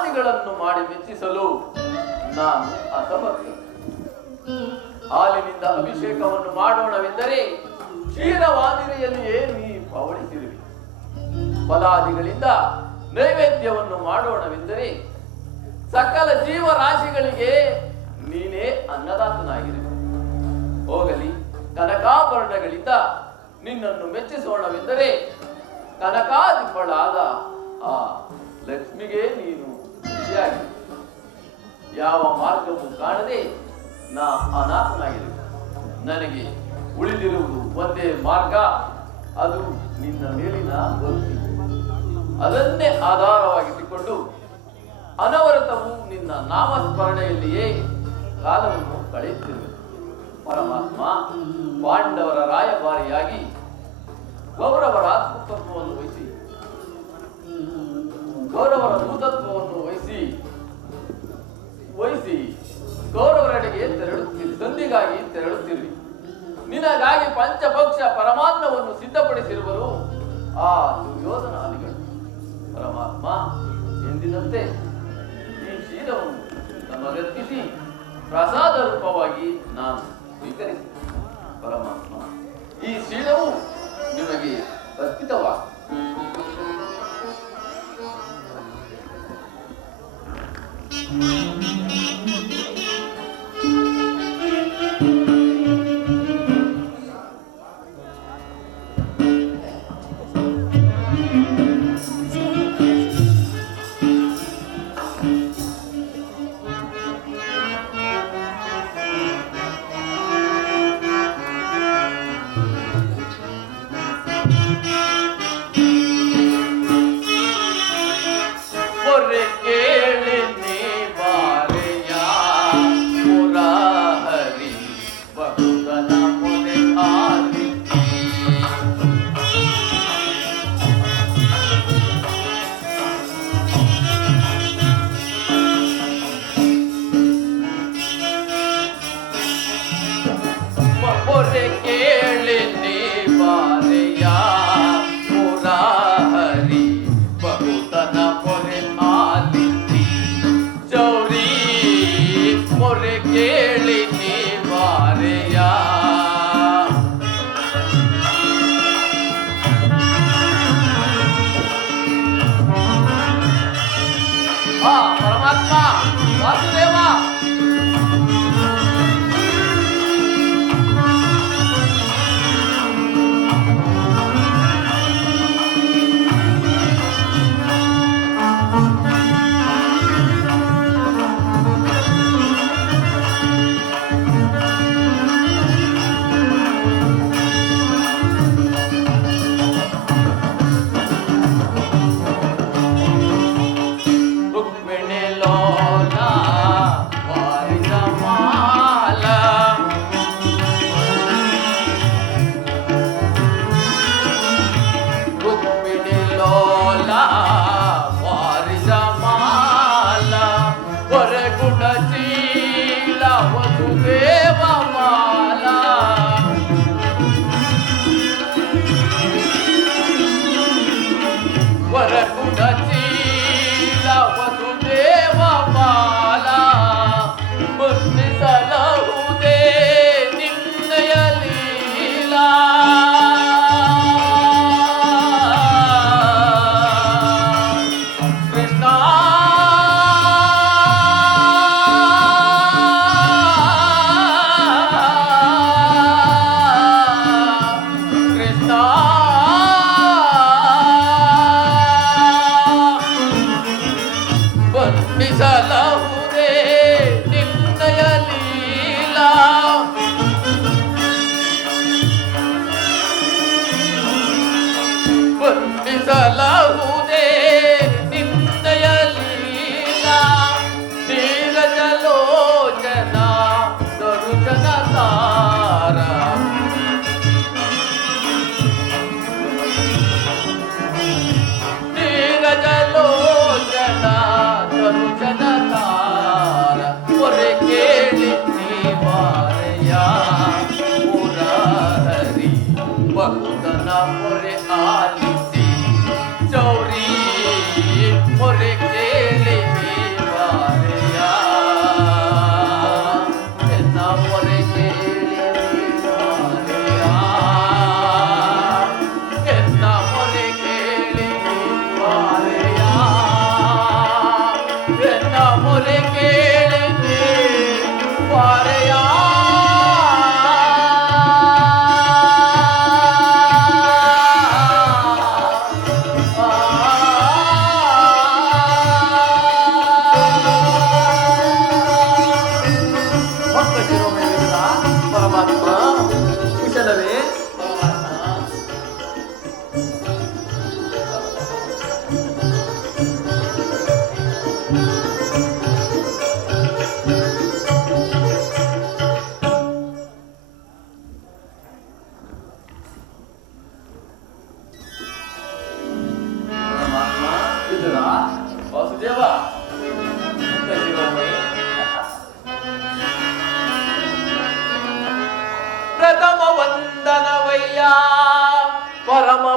ಕ್ಷೀರವಾದಿಗಳನ್ನು ಮಾಡಿ ಮೆಚ್ಚಿಸಲು ನಾನು ಅಸಮರ್ಥ. ಹಾಲಿನಿಂದ ಅಭಿಷೇಕವನ್ನು ಮಾಡೋಣವೆಂದರೆ ಕ್ಷೀರವಾದಿರೆಯಲ್ಲಿಯೇ ನೀ ಪವಳಿಸಿರುವೆ. ಫಲಾದಿಗಳಿಂದ ನೈವೇದ್ಯವನ್ನು ಮಾಡೋಣವೆಂದರೆ ಸಕಲ ಜೀವರಾಶಿಗಳಿಗೆ ನೀನೇ ಅನ್ನದಾತನಾಗಿರುವೆ. ಹೋಗಲಿ, ಕನಕಾಭರಣಗಳಿಂದ ನಿನ್ನನ್ನು ಮೆಚ್ಚಿಸೋಣವೆಂದರೆ ಕನಕಾಧಿಪಳಾದ ಆ ಲಕ್ಷ್ಮಿಗೆ ನೀನು ಖುಷಿಯಾಗಿ. ಯಾವ ಮಾರ್ಗವೂ ಕಾಣದೆ ನಾ ಅನಾಥನಾಗಿರುವೆ. ನನಗೆ ಉಳಿದಿರುವುದು ಒಂದೇ ಮಾರ್ಗ, ಅದು ನಿನ್ನ ಮೇಲಿನ ಭಕ್ತಿ. ಅದನ್ನೇ ಆಧಾರವಾಗಿಟ್ಟುಕೊಂಡು ಅನವರತವು ನಿನ್ನ ನಾಮಸ್ಮರಣೆಯಲ್ಲಿಯೇ ಕಾಲವನ್ನು ಕಳೆಯುತ್ತಿರುವೆ. ಪರಮಾತ್ಮ ಪಾಂಡವರ ರಾಯಭಾರಿಯಾಗಿ ಕೌರವರ ಆತ್ಮತತ್ವವನ್ನು ವಹಿಸಿ ಕೌರವರ ದೂತತ್ವವನ್ನು ವಹಿಸಿ ಕೌರವರೆಡೆಗೆ ತೆರಳುತ್ತಿರಿ, ಸಂಧಿಗಾಗಿ ತೆರಳುತ್ತಿರುವಿ. ನಿನಗಾಗಿ ಪಂಚಪಕ್ಷ ಪರಮಾನ್ನವನ್ನು ಸಿದ್ಧಪಡಿಸಿರುವರು ಆ ದುರ್ಯೋಧನಾದಿಗಳು. ಪರಮಾತ್ಮ ಎಂದಿನಂತೆ ಈ ಕ್ಷೀರವನ್ನು ನಮಗರ್ಪಿಸಿ ಪ್ರಸಾದ ರೂಪವಾಗಿ ನಾನು ಸ್ವೀಕರಿಸಿ. ಪರಮಾತ್ಮ, ಈ ಕ್ಷೀರವು ನಿಮಗೆ ಅರ್ಪಿತವಾಗಿದೆ. ಪರಮಾತ್ಮ ವಾಸುದೇವ, ವಂದಿಸಲಾಗುವುದೇ ನಿನ್ನಯ ಲೀಲಾ. ನೀರಜಲೋಚನ ದರುಜನ ತಾರ, ನೀರಜಲೋಚನ ದರುಜನ ತಾರ.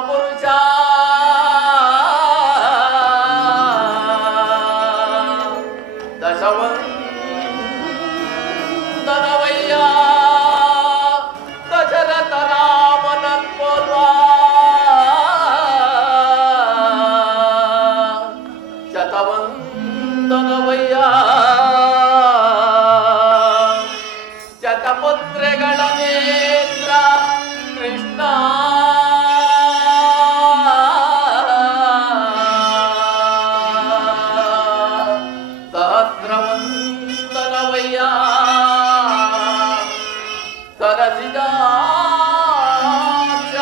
ಪುರುಷ ದಶವಂದನವಯ್ಯ ದಶರಥ ರಾಮನನ್ ಪೋಲ್ವಾ ಶತವಂದನವಯ್ಯ ಶತಪುತ್ರೆಗಳ ನೇತ್ರ ಕೃಷ್ಣ ಸಹಸ್ರವಂದನವಯ್ಯ ಸರಸಿದಾಕ್ಷ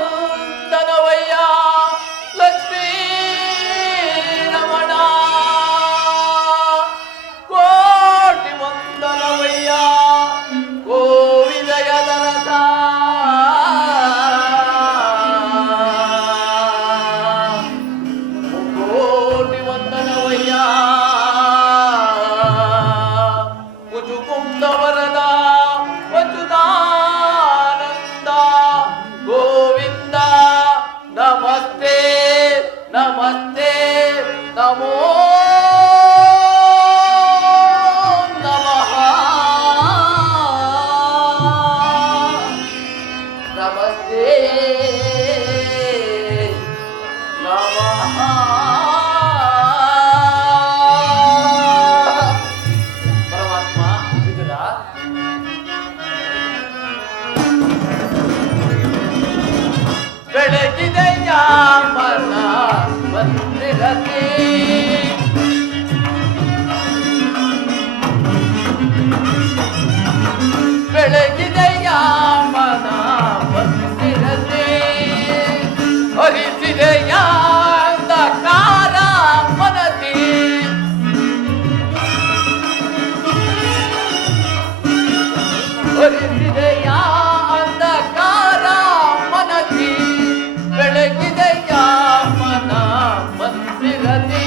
ಲಕ್ಷವಂದನವಯ್ಯ ಲಕ್ಷ್ಮೀ ರಮಣ ಕೋಟಿ ವಂದನವಯ್ಯ ಗೋವಿದಯದ ರಥ ಕೋಟಿ ವಂದನವಯ್ಯ ಮುಜುಕುಂದ ವರದ ಅಚ್ಯುತಾನಂದ ಗೋವಿಂದ ನಮಸ್ತೆ ನಮಸ್ತೆ ನಮೋ ನಮಃ ನಮಸ್ತೆ ನಮಃ ಪರಮಾತ್ಮ ವಿದುರ ಬೆಳಗಿದೆ ಯಾಮನ ಬಂದಿರಲಿ ಬೆಳಗಿದೆ ಯಾಮನ ಬಂದಿರಲಿ ಹರಿಸಿದೆ ಯಾಂಧಕಾರ ಮನದಿ ಹರಿಸಿದೆ ಯಾಂಧಕಾರ ಮನದಿ ಬೆಳಗಿದೆ ಯಾಮನ ಬಂದಿರಲಿ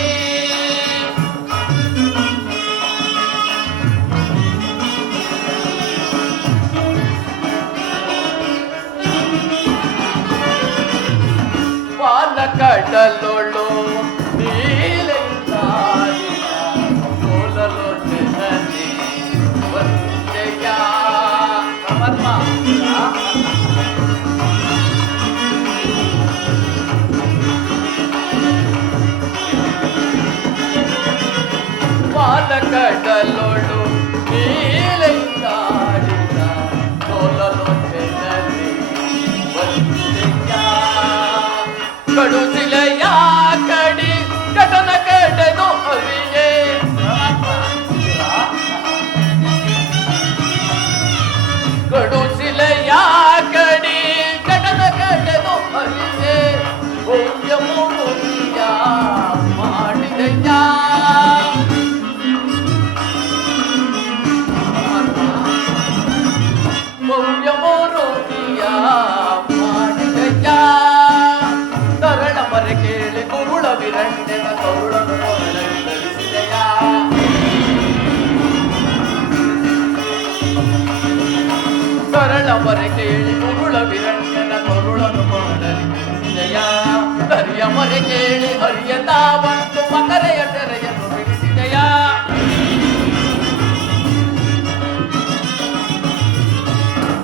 ಪಾಲಕಡಲೊಳು ನೀಲೆಂದಾಡಿನ ಕೋಲಲು ಜನನಿ ವಂದೆಯ ಪರಮಾತ್ಮ ಪಾಲಕಡಲೊಳು ನೀಲೆಂದಾಡಿನ ಕೋಲಲು ಜನನಿ ವಂದೆಯ ಕಡುಸಿಲೆಯ ಕಡಿ ಕಟನ ಕಡೆದು ಅರಿಯೇ ಕಡುಸಿಲೆಯ ಕಡಿ ಕಟನ ಕಡೆದು ಅರಿಯೇ ಭವ್ಯ ಮೂರ್ತಿಯ ಮಾಡಿದೆಯ ಭವ್ಯ ಮೂರ್ತಿಯ ಮಾಡಿದೆಯ ತರಳ ಮರೆ ಕೇಳಿ ಕುರುಳ ವಿರಂಡೆನ ಕರುಳನು ಧರಿಸಿದೆಯ ತರಳ ಮರೆ ಕೇಳಿ ಕುರುಳ ವಿರಂಡೆನ ಕರುಳನು ಧರಿಸಿದೆಯ ಹರಿಯ ಮರೆ ಕೇಳಿ ಹರಿಯತಾ ಬಂತು ಮಕರೆಯ ತೆರೆಯನ್ನು ಬಿಡಿಸಿದೆಯ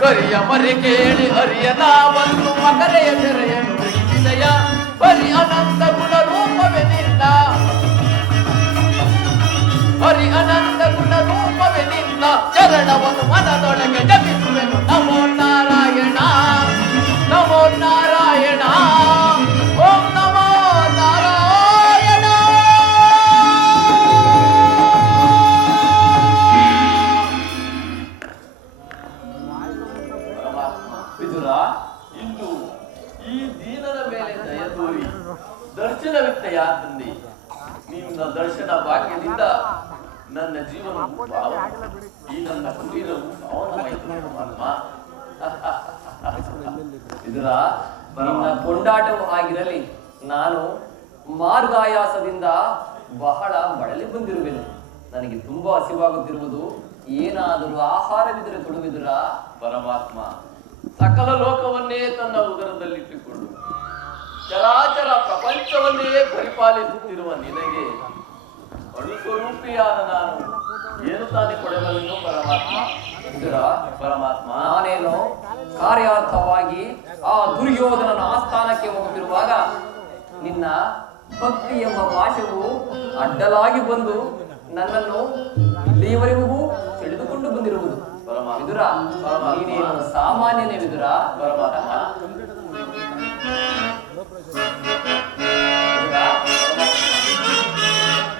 ಕರಿಯ ಮರೆ ಕೇಳಿ ಹರಿಯತಾ ಬಂತು ಮಕರೆಯ ತೆರೆಯನ್ನು ಬಿಡಿಸಿದೆಯ ಹರಿ ಅನಂತ ಗುಣ ರೂಪವೇ ನಿನ್ನ ಹರಿ ಅನಂತ ಗುಣ ರೂಪವೇ ನಿನ್ನ ಚರಣವನ್ನು ಮನದೊಳಗೆ ಜಪಿಸುವೆನು ನಮೋ ನಾರಾಯಣ ನಮೋ ನಾರಾಯಣ ಓಂ ನಮೋ ನಾರಾಯಣ ವಿದುರ ಇಂದು ಈ ದೀನನ ಮೇಲೆ ದಯ ತೋರಿ ದರ್ಶನವಿತ್ತಯ ತಂದೆ ನಿನ್ನ ದರ್ಶನ ಭಾಗ್ಯದಿಂದ ನನ್ನ ಜೀವನ ಈ ನನ್ನ ಶರೀರವು ಪಾವನವಾಯಿತು ಪರಮಾತ್ಮ. ಇದರ ನಿನ್ನ ಕೊಂಡಾಟವು ಆಗಿರಲಿ, ನಾನು ಮಾರ್ಗಾಯಾಸದಿಂದ ಬಹಳ ಬಳಲಿ ಬಂದಿರುವೆನು. ನನಗೆ ತುಂಬಾ ಹಸಿವಾಗುತ್ತಿರುವುದು, ಏನಾದರೂ ಆಹಾರವಿದ್ದರೆ ಕೊಡು ವಿದುರ. ಪರಮಾತ್ಮ ಸಕಲ ಲೋಕವನ್ನೇ ತನ್ನ ಉದರದಲ್ಲಿಟ್ಟುಕೊಂಡು ಚರಾಚರ ಪ್ರಪಂಚವನ್ನೇ ಪರಿಪಾಲಿಸುತ್ತಿರುವ ನಿನಗೆ ಅಣುಸ್ವರೂಪಿಯಾದ ನಾನು ಏನು ತಾನೇ ಕೊಡಬಲ್ಲನು ಪರಮಾತ್ಮ? ವಿದುರ, ಪರಮಾತ್ಮ ನಾನೇನು ಕಾರ್ಯಾರ್ಥವಾಗಿ ಆ ದುರ್ಯೋಧನನ ಆಸ್ಥಾನಕ್ಕೆ ಹೋಗುತ್ತಿರುವಾಗ ನಿನ್ನ ಭಕ್ತಿ ಎಂಬ ಪಾಶವು ಅಡ್ಡಲಾಗಿ ಬಂದು ನನ್ನನ್ನು ಇಲ್ಲಿಯವರೆಗೂ ಸೆಳೆದುಕೊಂಡು ಬಂದಿರುವುದು. ವಿದುರ, ನೀನೇನು ಸಾಮಾನ್ಯನೇ ವಿದುರ? ಪರಮಾತ್ಮ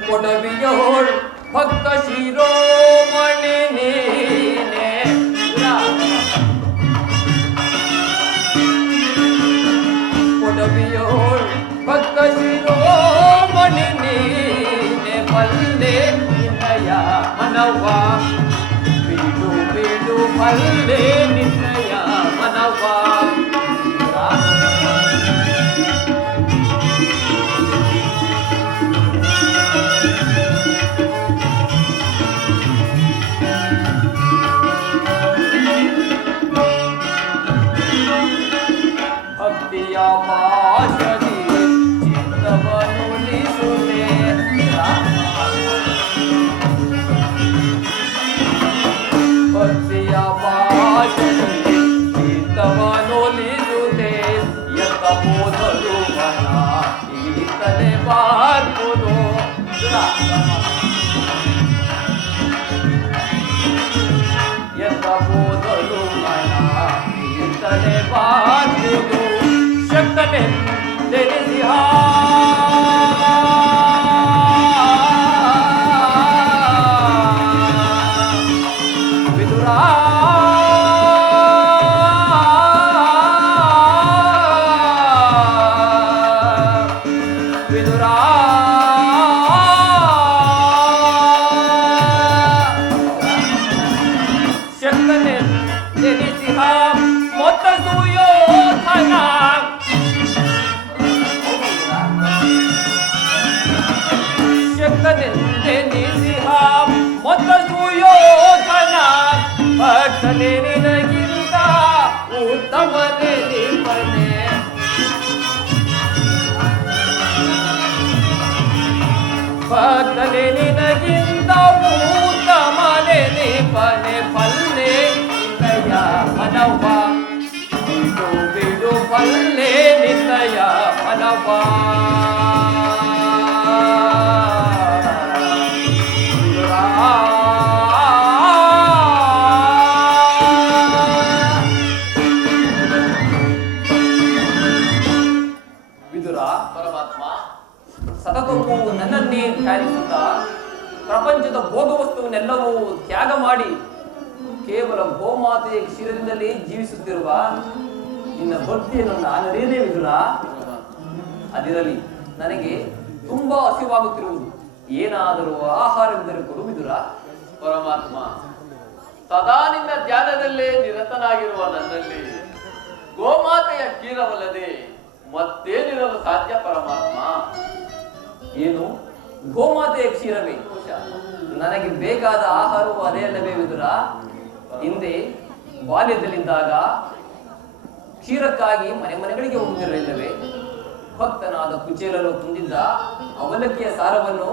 ಕೊಡವಿಯೋಳ್ ಭಕ್ತ ಶಿರೋಮಣಿ ನೀನೆ. ಕೊಡವಿಯೋಳ್ ಭಕ್ತ ಶಿರೋಮಣಿ ನೀನೆ ಬಲ್ಲೆ ನಿನ್ನಯ ಮನವ ಬಿಡು ಬಿಡು ಬಲ್ಲೆ ನಿನ್ನಯ ಮನವ. ಭಕ್ತಿಯ ಪಾಶದಿ ಚಿತ್ತವನುಲಿಸುತ್ತೆ. ಭಕ್ತಿಯ ಪಾಶದಿ ಚಿತ್ತವನುಲಿಸುತ್ತೆ. ಎತ್ತ ಹೋದರು ಮನ ಈತಲೆ ಬಾರ್ಬೋದು. ಎತ್ತ ಹೋದರು ಮನ ಈತಲೆ ಬಾರ್ಬೋದು. ಶಕ್ತನೆ ತೆರೆಸಿಹ ವಿದುರ. ವಿದುರ ಶಕ್ತನೆ ತೆರೆಸಿಹ ಮೊತ್ತ ಸುಯೋಧನ. ಶಕ್ತನೆಂದೆನಿಸಿಹ ಮೊತ್ತ ಸುಯೋಧನ. ಭಕ್ತನೇ ನಿನಗಿಂತ ಉತ್ತಮನೆ ನಿಪನೆ. ಭಕ್ತನೇ ನಿನಗಿಂತ ಉತ್ತಮನೆ ನಿಪನೆ. ಬಲ್ಲೆ ನಿನ್ನಯ ಮನವ ಬಿಡು ಬಿಡು ಬಲ್ಲೆ ನಿನ್ನಯ ಮನವ. ವಿದುರ, ಪರಮಾತ್ಮ ಸತತವೂ ನನ್ನನ್ನೇ ಧ್ಯಾನಿಸುತ್ತಾ ಪ್ರಪಂಚದ ಭೋಗ ವಸ್ತುವನ್ನೆಲ್ಲವೂ ತ್ಯಾಗ ಮಾಡಿ ಕೇವಲ ಗೋಮಾತೆಯ ಕ್ಷೀರದಿಂದಲೇ ಜೀವಿಸುತ್ತಿರುವ ನಿನ್ನ ಭಕ್ತಿಯನ್ನು ನಾನರಿಯದೇ ವಿದುರ. ಅದಿರಲಿ, ನನಗೆ ತುಂಬಾ ಹಸಿವಾಗುತ್ತಿರುವುದು. ಏನಾದರೂ ಆಹಾರವಿದ್ದರೆ ಕೊಡು ವಿದುರ. ಪರಮಾತ್ಮ ಸದಾ ನಿನ್ನ ಧ್ಯಾನದಲ್ಲೇ ನಿರತನಾಗಿರುವ ನನ್ನಲ್ಲಿ ಗೋಮಾತೆಯ ಕ್ಷೀರವಲ್ಲದೆ ಮತ್ತೇನಿರಲು ಸಾಧ್ಯ ಪರಮಾತ್ಮ? ಏನು ಗೋಮಾತೆಯ ಕ್ಷೀರವೇ? ನನಗೆ ಬೇಕಾದ ಆಹಾರವು ಅದೇ ಅಲ್ಲವೇ ವಿದುರ? ಹಿಂದೆ ಬಾಲ್ಯದಲ್ಲಿದ್ದಾಗ ಕ್ಷೀರಕ್ಕಾಗಿ ಮನೆ ಮನೆಗಳಿಗೆ ಹೋಗುತ್ತಿರಲಿಲ್ಲವೇ? ಭಕ್ತನಾದ ಕುಚೇಲನು ತುಂಬಿದ್ದ ಅವಲಕ್ಕಿಯ ಸಾರವನ್ನು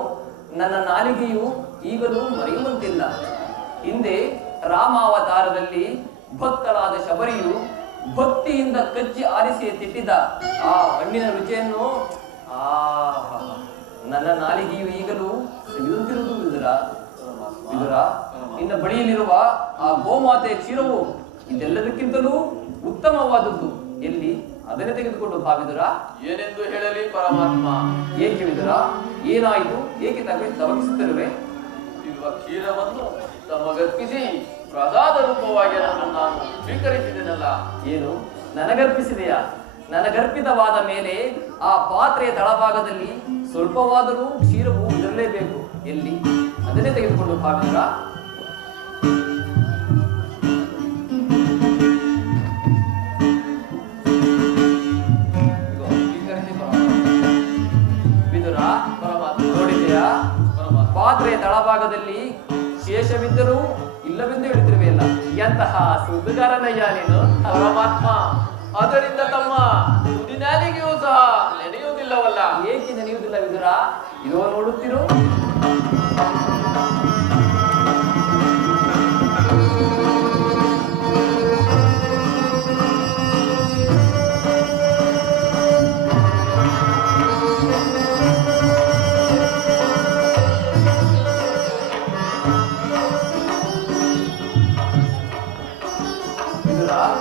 ನನ್ನ ನಾಲಿಗೆಯು ಈಗಲೂ ಮರೆಯುವಂತಿಲ್ಲ. ಹಿಂದೆ ರಾಮಾವತಾರದಲ್ಲಿ ಭಕ್ತಳಾದ ಶಬರಿಯು ಭಕ್ತಿಯಿಂದ ಕಚ್ಚಿ ಆರಿಸಿ ತಿಟ್ಟಿದ ಆ ಹಣ್ಣಿನ ರುಚಿಯನ್ನು ನನ್ನ ನಾಲಿಗೆಯು ಈಗಲೂ ಸಿಗುತ್ತಿರುವುದು ವಿದುರ. ವಿದುರ, ನಿನ್ನ ಬಳಿಯಲ್ಲಿರುವ ಆ ಗೋಮಾತೆಯ ಕ್ಷೀರವು ಇದೆಲ್ಲದಕ್ಕಿಂತಲೂ ಉತ್ತಮವಾದದ್ದು. ಎಲ್ಲಿ ಅದನ್ನೇ ತೆಗೆದುಕೊಂಡು ಬಾ ವಿದುರ. ಏನೆಂದು ಹೇಳಲಿ ಪರಮಾತ್ಮ? ಏಕೆ ವಿದುರ, ಏನಾಯಿತು? ಏಕೆ ತವಕಿಸುತ್ತಿರುವೆ? ಇರುವ ಕ್ಷೀರವನ್ನು ತಮಗರ್ಪಿಸಿ ಪ್ರಸಾದ ರೂಪವಾಗಿ ಅದನ್ನು ನಾನು ಸ್ವೀಕರಿಸಿದೆನಲ್ಲ. ಏನು ನನಗರ್ಪಿಸಿದೆಯಾ? ನನಗರ್ಪಿತವಾದ ಮೇಲೆ ಆ ಪಾತ್ರೆಯ ತಳಭಾಗದಲ್ಲಿ ಸ್ವಲ್ಪವಾದರೂ ಕ್ಷೀರವು ಇರಲೇಬೇಕು. ಎಲ್ಲಿ ಅದನ್ನೇ ತೆಗೆದುಕೊಂಡು ಬಾ ವಿದುರ. ವಿದುರ, ನೋಡಿದೆಯಾ? ಪಾತ್ರೆಯ ತಳಭಾಗದಲ್ಲಿ ಶೇಷವಿದ್ದರೂ ಇಲ್ಲವೆಂದು ಹೇಳುತ್ತಿರುವೆಯಲ್ಲ. ಎಂತಹ ಸುದ್ದುಗಾರನಯ್ಯ ನೀನು. ಪರಮಾತ್ಮ, ಅದರಿಂದ ತಮ್ಮ ತುದಿನಾಲಿಗೆಯೂ ಸಹ ನೆನೆಯುವುದಿಲ್ಲವಲ್ಲ. ಏಕೆ ನೆನೆಯುವುದಿಲ್ಲ ವಿದುರ? ಇರೋ ನೋಡುತ್ತಿರು.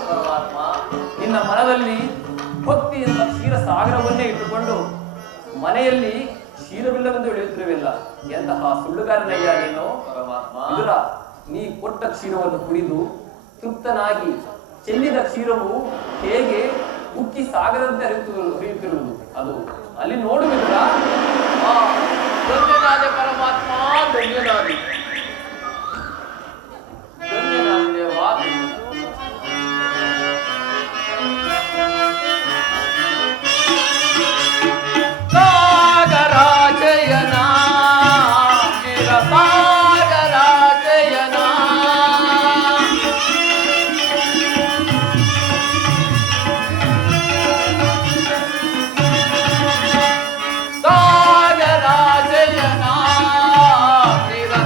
ಪರಮಾತ್ಮ, ನಿನ್ನ ಮನದಲ್ಲಿ ಭಕ್ತಿಯಿಂದ ಕ್ಷೀರ ಸಾಗರವನ್ನೇ ಇಟ್ಟುಕೊಂಡು ಮನೆಯಲ್ಲಿ ಕ್ಷೀರವಿಲ್ಲವೆಂದು ಹೇಳುತ್ತಿರುವಿಲ್ಲ. ಎಂತಹ ಸುಳ್ಳುಗಾರನಯ್ಯ ನೀನು. ಪರಮಾತ್ಮ, ವಿದುರ, ನೀ ಕೊಟ್ಟ ಕ್ಷೀರವನ್ನು ಕುಡಿದು ತೃಪ್ತನಾಗಿ ಚೆಲ್ಲಿದ ಕ್ಷೀರವು ಹೇಗೆ ಉಕ್ಕಿ ಸಾಗರಂತೆ ಹರಿಯುತ್ತಿರುವುದು ಅದು ಅಲ್ಲಿ ನೋಡು ವಿದುರ. ಧನ್ಯನಾದೆ ಪರಮಾತ್ಮ, ಧನ್ಯನಾದೆ. ಧನ್ಯನಾದೆ ಮಾತು. ಸಾಗರಾಜಯನ ಸಾಗರಾಜಯನ ಸಾಗರಾಜಯನ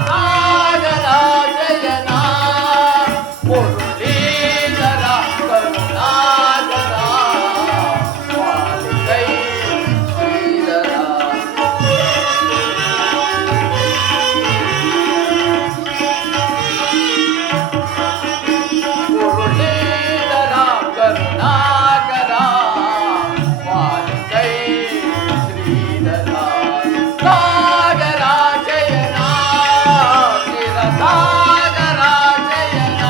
ಸಾಗರಾಜಯನ ಮುರುಳೀಧರ ಕರುಣಾಕರ ಪಾಲಿಕೈ ಶ್ರೀಧರ. ಮುರುಳೀಧರ ಕರುಣಾಕರ ಪಾಲಿಕೈ ಶ್ರೀಧರ. ಸಾಗರಾಜಯನ ಸಾಗರಾಜಯನ.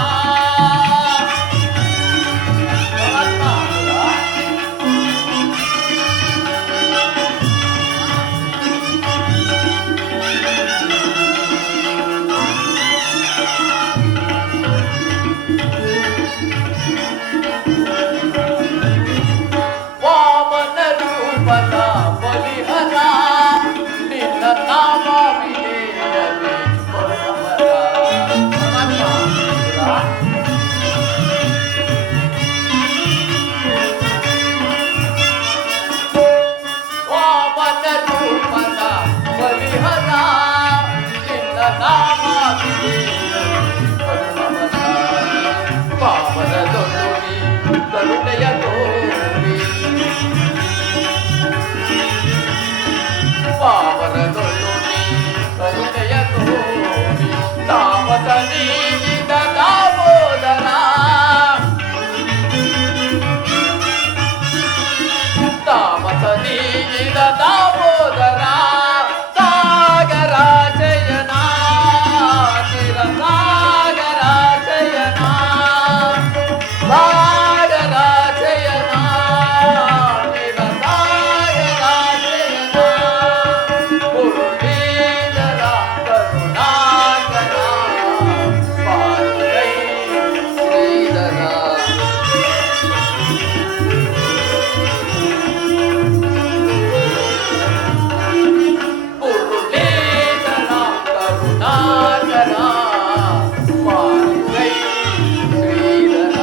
ವಾಮನ ರೂಪದ ಬಲಿಹರ ನಿನ್ನ ನಾಮವಿದೇಯದೆ ಪರಮರ. ವಾಮನ ರೂಪದ ಬಲಿಹರ ನಿನ್ನ ನಾಮವಿದೇಯದೆ ಪರಮರ. ಪಾವನದೊಂದು ನೀ ಕರುಣೆಯ ತೋರಿ, ಪಾವನದೊಂದು ನೀ ಕರುಣೆಯ ತೋರಿ. ತಾಮಸ ನೀಡಿದ ದಾಮೋದರ, ತಾಮಸ ನೀಡಿದ ದಾಮೋದರ. ಸಾಗರಾಜಯನ ಸಾಗರಾಜಯನ ಸಾಗರಾಜಯನ ಸಾಗರಾಜಯನ. ಮುರುಳೀಧರ ಕರುಣಾಕರ ಪಾಲಿಕೈ ಶ್ರೀಧರ. ಮುರುಳೀಧರ ಕರುಣಾಕರ ಪಾಲಿಕೈ ಶ್ರೀಧರ.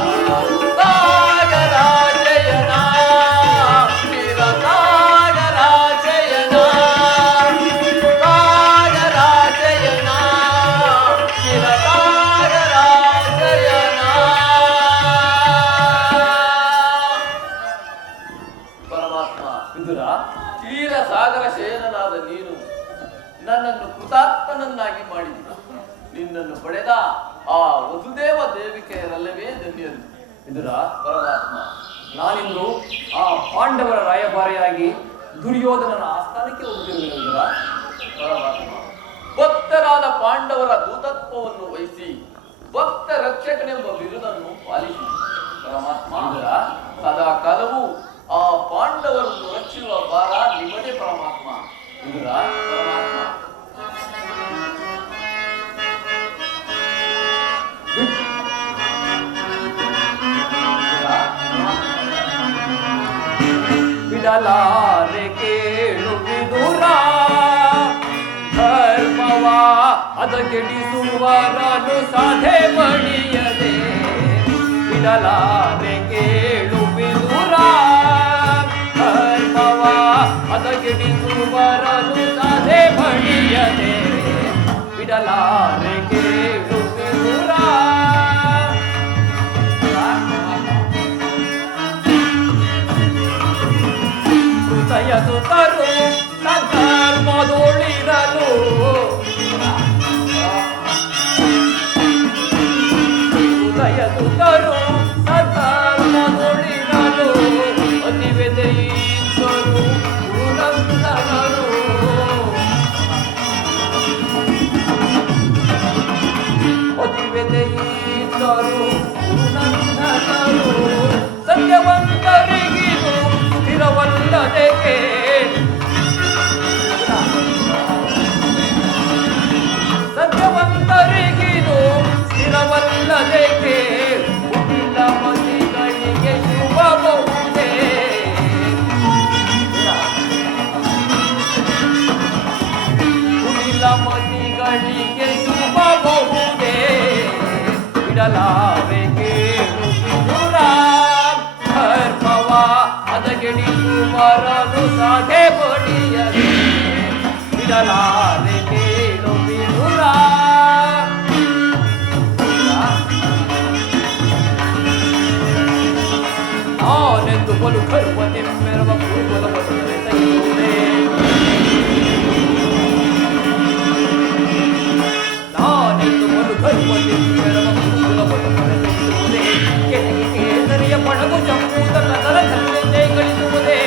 ಸಾಗರಾಜಯನ ಸಾಗರಾಜಯನ ಸಾಗರಾಜಯನ ಸಾಗರಾಜಯನ. ಪರಮಾತ್ಮ, ವಿದುರ, ಕ್ಷೀರ ಸಾಗರ ಶಯನನಾದ ನೀನು ನನ್ನನ್ನು ಕೃತಾರ್ಥನನ್ನಾಗಿ ಮಾಡಿದಿ. ನಿನ್ನನ್ನು ಪಡೆದ ಆ ವಸುದೇವ ದೇವಿಕೆಯರಲ್ಲವೇ ಧನ್ಯರು. ವಿದುರ, ಪರಮಾತ್ಮ, ನಾನಿಂದು ಆ ಪಾಂಡವರ ರಾಯಭಾರಿಯಾಗಿ ದುರ್ಯೋಧನನ ಆಸ್ಥಾನಕ್ಕೆ ಹೋಗುತ್ತಿರುವೆನು ವಿದುರ. ಪರಮಾತ್ಮ, ಭಕ್ತರಾದ ಪಾಂಡವರ ದೂತತ್ವವನ್ನು ವಹಿಸಿ ಭಕ್ತ ರಕ್ಷಕನೆಂಬ ಬಿರುದನ್ನು ಪಾಲಿಸಿ. ಪರಮಾತ್ಮ, ವಿದುರ, ಸದಾ ಕಾಲವೂ ಆ ಪಾಂಡವರನ್ನು ರಕ್ಷಿಸುವ ಭಾರ ನಿಮ್ಮದೇ ಪರಮಾತ್ಮ. ವಿದುರ, ಪರಮಾತ್ಮ, ಬಿಡಲಾರೆ ಕೇಳು ವಿದುರ ಧರ್ಮವಾ ಅದಕ್ಕೆಡಿಸುವರನು ಸಾಧೆ ಬಡಿಯದೆ ಬಿಡಲಾರೆ ಕೇಳು ವಿದುರ ಧರ್ಮವ ಅದಕ್ಕೆಡಿಸುವರನು ಸಾಧೆ ಬಡಿಯದೆ ಬಿಡಲಾರೆ ಕೇಳು ವಿದುರ ಹೃದಯ ಸುತರು ಸಧರ್ಮದೊಳಿರಲು ಹೃದಯ ಸುತರು ಸಧರ್ಮದೊಳಿರಲು ಅತಿವೆದೆಯಿದ್ದರು ಪುರಂದರರು ಅತಿವೆದೆಯಿದ್ದರು ಪುರಂದರರು ಸತ್ಯವಂತರಿಗಿದು ಸ್ಥಿರವಲ್ಲದೆ ಸತ್ಯವಂತರಿಗಿದು ಸ್ಥಿರವಲ್ಲದೆ ಹುಟ್ಟಿದ ಮತಿಗಳಿಗೆ ಶುಭಬಹುದೇ ಹುಟ್ಟಿದ ಮತಿಗಳಿಗೆ ಶುಭಬಹುದೇ ಬಿಡಲಾರೆ ಕೇಳು ವಿದುರ ಧರ್ಮವ ಅದಗೆಡಿಸುವರನು ಸಾಧೆ ಬಡಿಯದೆ ಬಿಡಲಾರೆ ಕೇಳು ವಿದುರ ನಾನೆಂದು ಬಲು ಕರುವತೆ ಮೆರವ ಪೂರ್ವದ ಬದುಕಲೆ ಸಹಿಸುವುದೇ ನಾನೆಂದು ಬಲು ಕರುವತೆ ಮೆರವ ಪೂರ್ವದ ಬದುಕಲೆ ಸಹಿಸುವುದೇ ಕೆಳಗೆ ಕೇಸರಿಯ ಪಡಗು ಜಂಬೂದ ಕದರ ಕಲ್ಲಿಂದೆ ಗಳಿಸುವುದೇ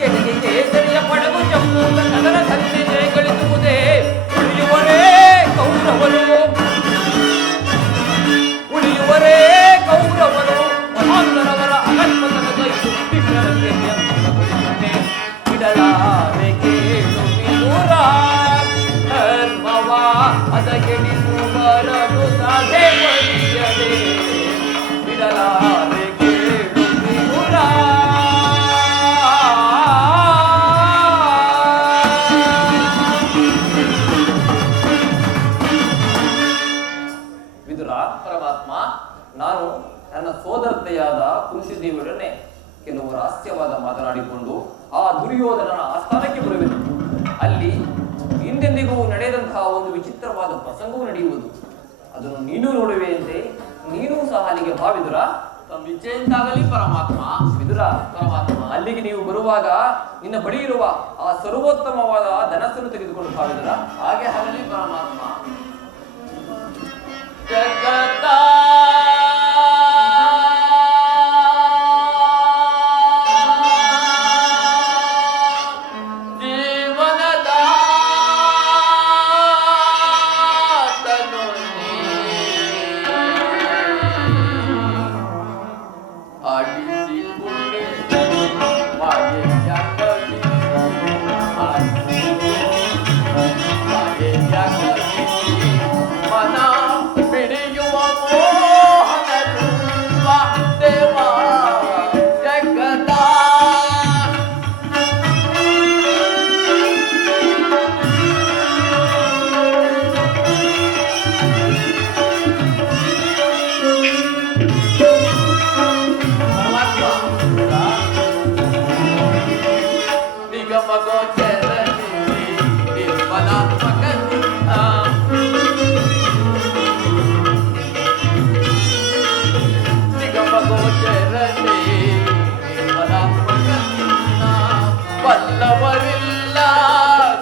ಕೆಳಗೆ ಕೇಸರಿಯ ಪಡಗು ಜಂಬೂದ ಕದರ ಕಲ್ಲಿಂದೆ ಗಳಿಸುವುದೇ ಉಳಿಯುವರೇ ಕೌರವರು ಉಳಿಯುವರೇ ಕೌರವರು ಮಹಾಂತರವರ ಅಕಸ್ಮತನದ ಇದು ವಿಗ್ರಹಕ್ಕೆ ನಿಯಂತ್ರಣಗೊಳಿಸುತ್ತೆ ಬಿಡಲಾರೆ ಕೇಳು ವಿದುರ ಧರ್ಮವ ಅದಗೆಡಿಸುವರನು ಸಾಧೆ ಬಡಿಯದೆ ಬಿಡಲಾರೆ ಕೇಳು ವಿದುರ ವಿದುರ ಪರಮಾತ್ಮ, ನಾನು ನನ್ನ ಸೋದರತೆಯಾದ ಕುಂತಿದೇವಿಯೊಡನೆ ಕೆಲವು ರಹಸ್ಯವಾದ ಮಾತನಾಡಿಕೊಂಡು ಆ ದುರ್ಯೋಧನನ ಆಸ್ಥಾನಕ್ಕೆ ಬರುವೆನು. ಅಲ್ಲಿ ಹಿಂದೆಂದಿಗೂ ನಡೆದಂತಹ ಒಂದು ವಿಚಿತ್ರವಾದ ಪ್ರಸಂಗವು ನಡೆಯುವುದು. ಅದನ್ನು ನೀನು ನೋಡುವೆಯಂತೆ ನೀನೂ ಸಹ ಅಲ್ಲಿಗೆ ಬಾ ವಿದುರ. ತಮ್ಮ ಇಚ್ಛೆಯಿಂದಾಗಲಿ ಪರಮಾತ್ಮ. ವಿದುರ ಪರಮಾತ್ಮ, ಅಲ್ಲಿಗೆ ನೀವು ಬರುವಾಗ ನಿನ್ನ ಬಳಿ ಇರುವ ಆ ಸರ್ವೋತ್ತಮವಾದ ಧನಸ್ಸನ್ನು ತೆಗೆದುಕೊಂಡು ಬಾ ವಿದುರ. ಹಾಗೆ ಆಗಲಿ ಪರಮಾತ್ಮ. ಜಗತ್ತ ಜೀವನದ ತನು ಆಡಿಸಿ ಕುಣಿಸಲು ಮಾಯೆಯಾಗಲಿ ಮಾಯೆಯಾಗಲಿ ಮನ ಬಿಡಿಯುವ ಮೋಹನರುವ ದೇವ ಜಗದ ನಿಗಮ ಗೋಚರನಿ ನಿರ್ಮಲಾತ್ಮಕ ನಿಗಮ ಗೋಚರನಿ ನಿರ್ಮಲಾತ್ಮಕ ಬಲ್ಲವರಿಲ್ಲ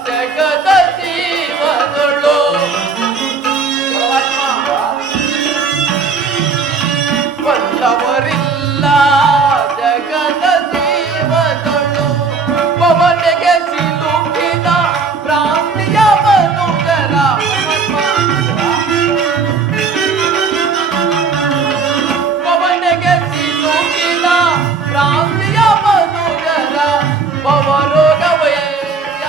ಜಗದ ಜೀವನಗಳು ಬಲ್ಲವರಿಲ್ಲ ಜಗದ ಜೀವನಗಳು ಪವನಿಗೆ ಸಿಲುಕಿದ ಭ್ರಾಂತಿಯ ಮನುಜರ ಪವನಿಗೆ ಸಿಲುಕಿದ ಭ್ರಾಂತಿಯ ಮನುಜರ ಪವರೋಗ ವೈದ್ಯ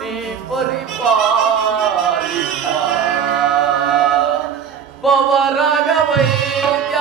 ನೀ ಪರಿಪಾಲಿಸ ಪವರಗ ವೈದ್ಯ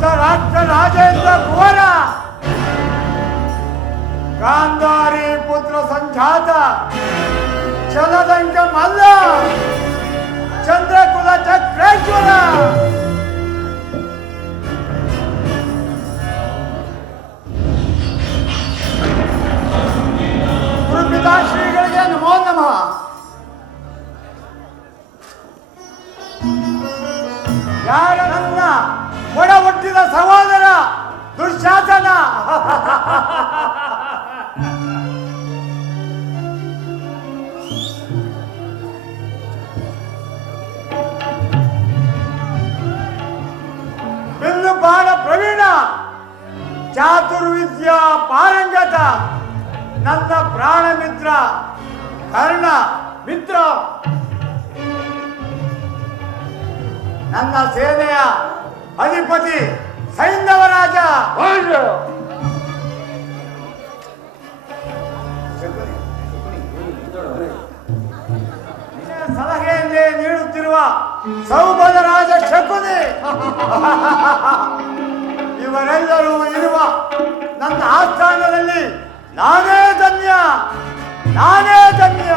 ಧೃತರಾಷ್ಟ್ರ ರಾಜೇಂದ್ರ ಕುವರ ಗಾಂಧಾರಿ ಪುತ್ರ ಸಂಜಾತ ಚಲದಂಕ ಮಲ್ಲ ಚಂದ್ರಕುಲ ಚಕ್ರೇಶ್ವರ ಗುರುಪಿತಾಶ್ರೀಗಳಿಗೆ ನಮೋ ನಮಃ. ಯಾರ ನನ್ನ ಒಡ ಹುಟ್ಟಿದ ಸಹೋದರ ದುಶ್ಯಾಸನ ಬಿಲ್ಲು ಬಾಣ ಪ್ರವೀಣ ಚಾತುರ್ವಿದ್ಯಾ ಪಾರಂಗತ ನನ್ನ ಪ್ರಾಣ ಮಿತ್ರ ಕರ್ಣ ಮಿತ್ರ ನನ್ನ ಸೇನೆಯ ಅಧಿಪತಿ ಸೈಂಧವ ರಾಜ ಸಲಹೆಯನ್ನೇ ನೀಡುತ್ತಿರುವ ಸೌಬಲ ರಾಜ ಶಕುನಿ ಇವರೆಲ್ಲರೂ ಇರುವ ನನ್ನ ಆಸ್ಥಾನದಲ್ಲಿ ನಾನೇ ಧನ್ಯ, ನಾನೇ ಧನ್ಯ.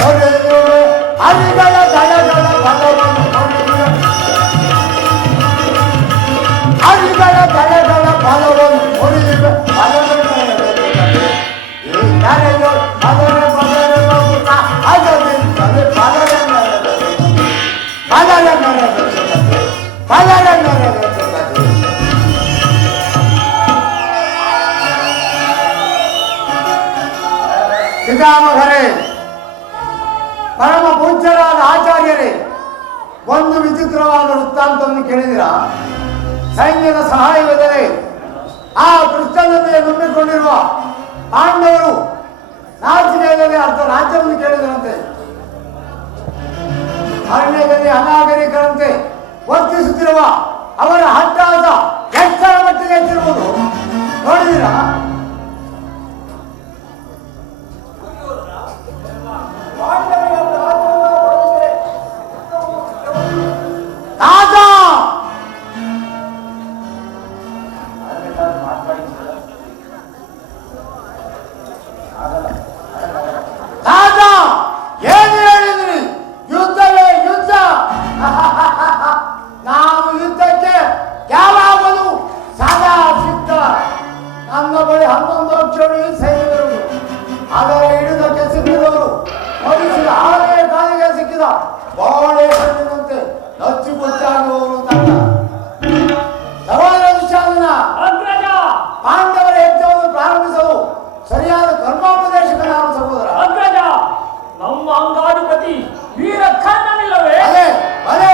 ಹೊಡೆಯುವೆ ಅರಿಗಳ ದಳಗಳ ಬಲವನ್ನು ಹೊಡೆಯುವೆ ಅರಿಗಳ ದಳಗಳ ಬಲವನ್ನು ಹೊಡೆಯುವೆ ಈ ಕರೆಯೋ ಅದರ ಬದಲ ಮಗುನ ಅದರಿಂದಲೇ ಬದಲ ಪಿತಾಮಹರೇ, ಪರಮ ಪೂಜ್ಯರಾದ ಆಚಾರ್ಯರೇ, ಒಂದು ವಿಚಿತ್ರವಾದ ವೃತ್ತಾಂತವನ್ನು ಕೇಳಿದಿರಾ? ಸೈನ್ಯದ ಸಹಾಯವಿಲ್ಲದೆ ಆ ಕೃಷ್ಣನನ್ನೇ ನಂಬಿಕೊಂಡಿರುವ ಪಾಂಡವರು ನಾಚಿಕೆಯಲ್ಲಿ ಅರ್ಧ ರಾಜ್ಯವನ್ನು ಕೇಳಿದರಂತೆ. ಅರಣ್ಯದಲ್ಲಿ ಅನಾಗರಿಕರಂತೆ ವರ್ತಿಸುತ್ತಿರುವ ಅವರ ಹಠಾಸ ಎಷ್ಟರ ಮಟ್ಟಿಗೆ ಎತ್ತಿರುವುದು ನೋಡಿದಿರಾ? ಏನು ಹೇಳಿದ್ರಿ? ಯುದ್ಧವೇ ಯುದ್ಧ. ನಾನು ಯುದ್ಧಕ್ಕೆ ಯಾವಾಗಲೂ ಸದಾ ಸಿದ್ಧ. ನನ್ನ ಬಳಿ 11 ಅಕ್ಷರಿ ಸೈನಿಕರು, ಅದರ ಹಿಡಿದಕ್ಕೆ ಸಿಕ್ಕಿದವರು ಮರಿಸಿದ ಆನೆಯ ಕಾಲಿಗೆ ಸಿಕ್ಕಿದ ಬಾಳೆ ಹಣ್ಣಿನಂತೆ ನಚ್ಚು ಗೊತ್ತಾಗುವವರು ತನ್ನ ಸವಾಲ ದುಶ್ಯಾಸನ ಪಾಂಡವರ ಯಜ್ಞವನ್ನು ಪ್ರಾರಂಭಿಸಲು ಸರಿಯಾದ ಕರ್ಮೋಪದೇಶಕ ನಾನು ಸಹೋದರ. ನಮ್ಮ ಅಂಗಾಧಿಪತಿ ವೀರ ಕರ್ಣನಿಲ್ಲವೇ? ಅದೇ ಅದೇ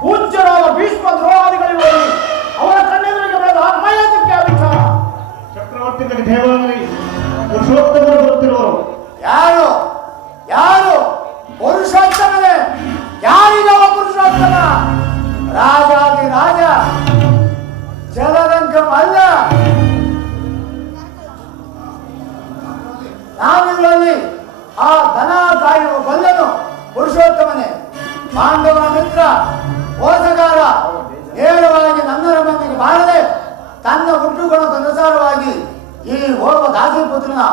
ಪೂಜ್ಯರಾದ ಭೀಷ್ಮ ದ್ರೋಣಾದಿಗಳಿರುವರು ಅವರ ಕಣ್ಣೆದುರಿಗೆ ಬೆಳೆದ ಮೈಯಕ್ಕೆ ವಿಚಾರ. ಚಕ್ರವರ್ತಿಗಳ ದೇವಾಲಯ ಪುರುಷೋತ್ತಮರು ಬರುತ್ತಿರುವರು. ಯಾರು ಯಾರು ಪುರುಷೋತ್ತಮನೇ? ಯಾರಿಗವ ಪುರುಷೋತ್ತಮ? ರಾಜಾದಿ ರಾಜ ಜಲರಂಗಂ ಅಲ್ಲ. ನಾವಿರುವಲ್ಲಿ ಆ ದನ ಕಾಯುವ ಬಲ್ಲನು ಪುರುಷೋತ್ತಮನೇ. ಪಾಂಡವರ ಮಿತ್ರ ಮೋಸಗಾರ ನೇರವಾಗಿ ನನ್ನರ ಮನೆಗೆ ಬಾರದೆ ತನ್ನ ಹುಟ್ಟುಗುಣಕ್ಕನುಸಾರವಾಗಿ ಈ ಓರ್ವ ದಾಸಿಪುತ್ರನ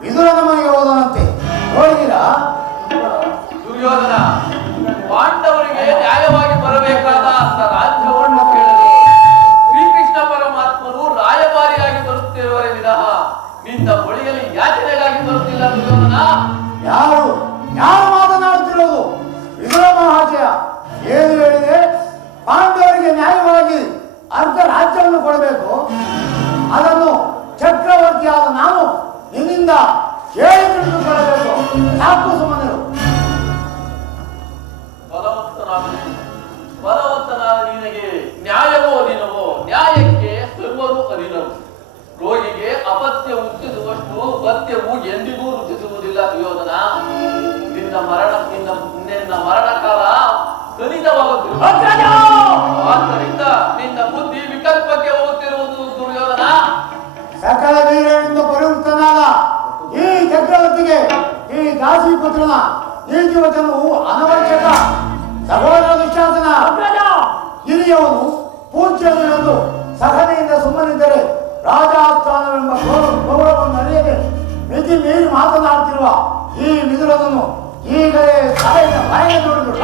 ವಿದುರನ ಮನೆಗೆ ಹೋದನಂತೆ. ನೋಡಿದ್ದೀರಾ? ದುರ್ಯೋಧನ ಪಾಂಡವರಿಗೆ ನ್ಯಾಯವಾಗಿ ಬರಬೇಕಾದ ರಾಜ್ಯವನ್ನು ಕೇಳಲು ಶ್ರೀಕೃಷ್ಣ ಪರಮಾತ್ಮರು ರಾಯಭಾರಿಯಾಗಿ ಬರುತ್ತಿರುವರೆ ವಿನಃ ನಿನ್ನ ಬಳಿಯಲ್ಲಿ ಯಾಚನೆಗಾಗಿ ಬರುತ್ತಿಲ್ಲ. ದುರ್ಯೋಧನ, ಯಾರು ಯಾರು ಮಾತನಾಡುತ್ತಿರುವುದು? ವಿದುರ ಮಹಾಶಯ ಏನು ಹೇಳಿದೆ? ಪಾಂಡವರಿಗೆ ನ್ಯಾಯವಾಗಿ ಅರ್ಧ ರಾಜ್ಯವನ್ನು ಕೊಡಬೇಕು. ಅದನ್ನು ಚಕ್ರವರ್ತಿಯಾದ ನಾನು ನಿನ್ನಿಂದ ಹೇಳಿ ತಿಳಿದುಕೊಳ್ಳಬೇಕು. ಸಾಕು ಸುಮ್ಮನಿರು. ಬಲವಂತನಾದ ನಿನಗೆ ನ್ಯಾಯವೋ ಅಧೀನವೋ? ನ್ಯಾಯಕ್ಕೆ ಸರ್ವರು ಅಧೀನರು. ರೋಗಿಗೆ ಅಪತ್ಯ ರುಚಿಸುವಷ್ಟು ಪಥ್ಯವು ಎಂದಿಗೂ ರುಚಿಸುವುದಿಲ್ಲ. ದುರ್ಯೋಧನ, ನಿನ್ನ ಮರಣ ಕಾಲ ಖನಿತವಾಗುತ್ತಿರುವ ಆದ್ದರಿಂದ ನಿನ್ನ ಬುದ್ಧಿ ವಿಕಲ್ಪಕ್ಕೆ ಹೋಗುತ್ತಿರುವುದು. ದುರ್ಯೋಧನ, ಸಕಲ ವೀರನಿಂದ ಪರಿವೃತ್ತನಾದ ಈ ಚಕ್ರವರ್ತಿಗೆ ಈ ದಾಸಿಪುತ್ರನ ನೀತಿ ವಚನವು ಅನವಶ್ಯಕ. ಸಹೋದರ ದುಶ್ಯಾಸನ, ಹಿರಿಯವನು ಪೂಜ್ಯನೆಂದು ಸಹನೆಯಿಂದ ಸುಮ್ಮನಿದ್ದರೆ ರಾಜಾಸ್ಥಾನವೆಂಬ ಗೌರವವನ್ನು ಅರಿಯದೆ ಮಿತಿ ಮೀರಿ ಮಾತನಾಡುತ್ತಿರುವ ಈ ವಿದುರನನ್ನು ಈಗಲೇ ಸಭೆಯ ಬಾಯಿಗೆ ನೋಡಿದರು.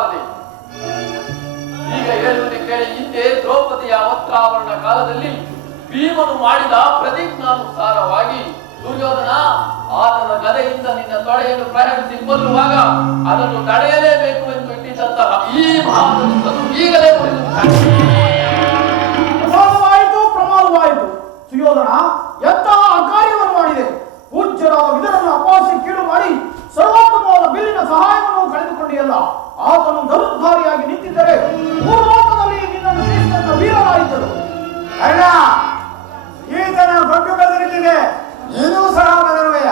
ಮಾಡಬಾರದೆ? ಈಗ ಹೇಳುವುದೇ ಕೇಳಿ. ಹಿಂದೆ ದ್ರೌಪದಿಯ ವಸ್ತ್ರಾವರಣ ಕಾಲದಲ್ಲಿ ಭೀಮನು ಮಾಡಿದ ಪ್ರತಿಜ್ಞಾನುಸಾರವಾಗಿ ದುರ್ಯೋಧನ ಆತನ ಗದೆಯಿಂದ ನಿನ್ನ ತೊಡೆಯನ್ನು ಪ್ರಯಾಣಿಸಿ ಕೊಲ್ಲುವಾಗ ಅದನ್ನು ತಡೆಯಲೇಬೇಕು ಎಂದು ಇಟ್ಟಿದ್ದಂತಹ ಈ ಮಹಾಪುರುಷನು ಈಗಲೇ ಮುರಿದು ಪ್ರಮಾದವಾಯಿತು. ಸುಯೋಧನ ಎಂತಹ ಅಕಾರ್ಯವನ್ನು ಮಾಡಿದೆ. ಪೂಜ್ಯರಾದ ವಿದುರನ್ನು ಅಪವಾಸಿ ಕೀಳು ಮಾಡಿ ಸರ್ವೋತ್ತಮವಾದ ಬಿಲ್ಲಿನ ಸಹಾಯವನ್ನು ಕಳೆದುಕೊಂಡಿಯಲ್ಲ. ಆತನು ಧನುರ್ಧಾರಿಯಾಗಿ ನಿಂತಿದ್ದರೆ ಪೂರ್ವೋತ್ತದಲ್ಲಿ ನಿನ್ನನ್ನು ಜಯಿಸಿದಂತ ವೀರರಾಯಿದ್ದರು. ಅಣ್ಣ, ಈತನ ದೊಡ್ಡ ಬೆದರಿಕೆಗೆ ನೀನೂ ಸಹ ಬೆದರುವೆಯ?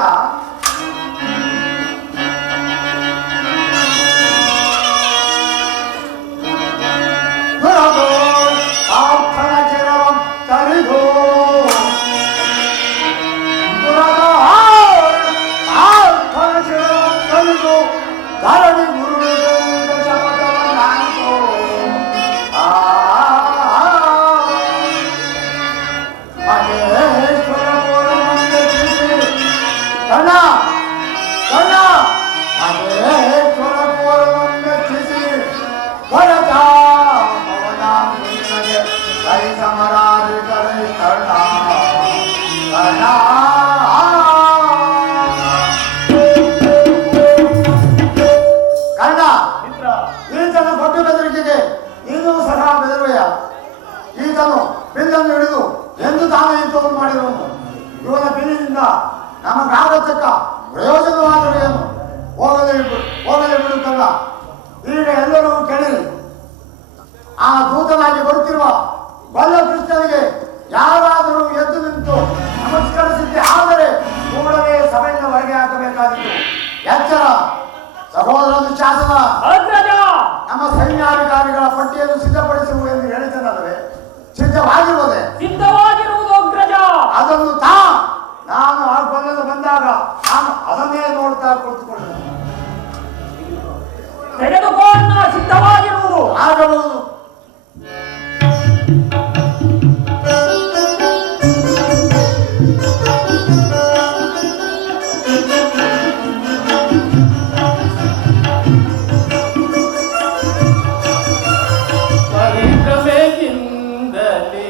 ಆಪ್ತನ ಚಿರವಂ ತರಿದು ಆಪ್ತನ ಚಿರವಂ ತರಿದು ಧರಣಿ ಗುರು ಶಪಥವನ್ನಾಯಿತು. ಮಹೇಶ್ವರ ಕಣ್ಣ ಕಣ್ಣ ಮಹೇಶ್ವರ ಮೆಚ್ಚಿಸಿ ಭರತ ಪವನಾಂಗೆ ಕೈ ಸಮರಾರಿ ಕೈ ಕರ್ಣ ಕರ್ಣ. ಕರ್ಣ, ಈತನ ದೊಡ್ಡ ಬೆದರಿಕೆಗೆ ನೀನು ಸಹ ಬೆದರುವೆಯ? ಈತನು ಬಿಲ್ಲನ್ನು ಹಿಡಿದು ಎಂದು ತಾನು ಯುದ್ಧವನ್ನು ಮಾಡಿರುವನು. ಇವನ ಬಿಲ್ಲಿನಿಂದ ನಮಗಾಗತಕ್ಕ ಪ್ರಯೋಜನವಾದರೂ ಏನು? ಹೋಗಲೇ ಬಿಡುತ್ತಲ್ಲ. ಈಗ ಎಲ್ಲರೂ ಕೇಳಿರಿ. ಆ ದೂತನಾಗಿ ಬರುತ್ತಿರುವ ಬಲ್ಲಕೃಷ್ಣನಿಗೆ ಯಾರಾದರೂ ಎದ್ದು ನಿಂತು ನಮಸ್ಕರಿಸಿದ್ದೆ ಆದರೆ ಕೂಡಲೇ ಸಭೆಯಿಂದ ಹೊರಗೆ ಹಾಕಬೇಕಾಗಿತ್ತು. ಎಚ್ಚರ ಸಹೋದರ ದುಶ್ಯಾಸನ, ನಮ್ಮ ಸೈನ್ಯಾಧಿಕಾರಿಗಳ ಪಟ್ಟಿಯನ್ನು ಸಿದ್ಧಪಡಿಸುವು ಎಂದು ಹೇಳಿದ್ದಲ್ಲವೇ? ಸಿದ್ಧವಾಗಿರುವುದೇ? ಸಿದ್ಧವಾಗಿರುವುದು ಅಗ್ರಜ. ಅದನ್ನು ನಾನು ಆ ಬಲ್ಲದ ಬಂದಾಗ ನಾನು ಅದನ್ನೇ ನೋಡ್ತಾ ಕುಳಿತುಕೊಳ್ಳುವೆ. ತೆಗೆದುಕೊಂಡ ಸಿದ್ಧವಾಗಿರುವುದು ಆಗಬಹುದು. ಪರಿಭ್ರಮೆಯಿಂದಲೇ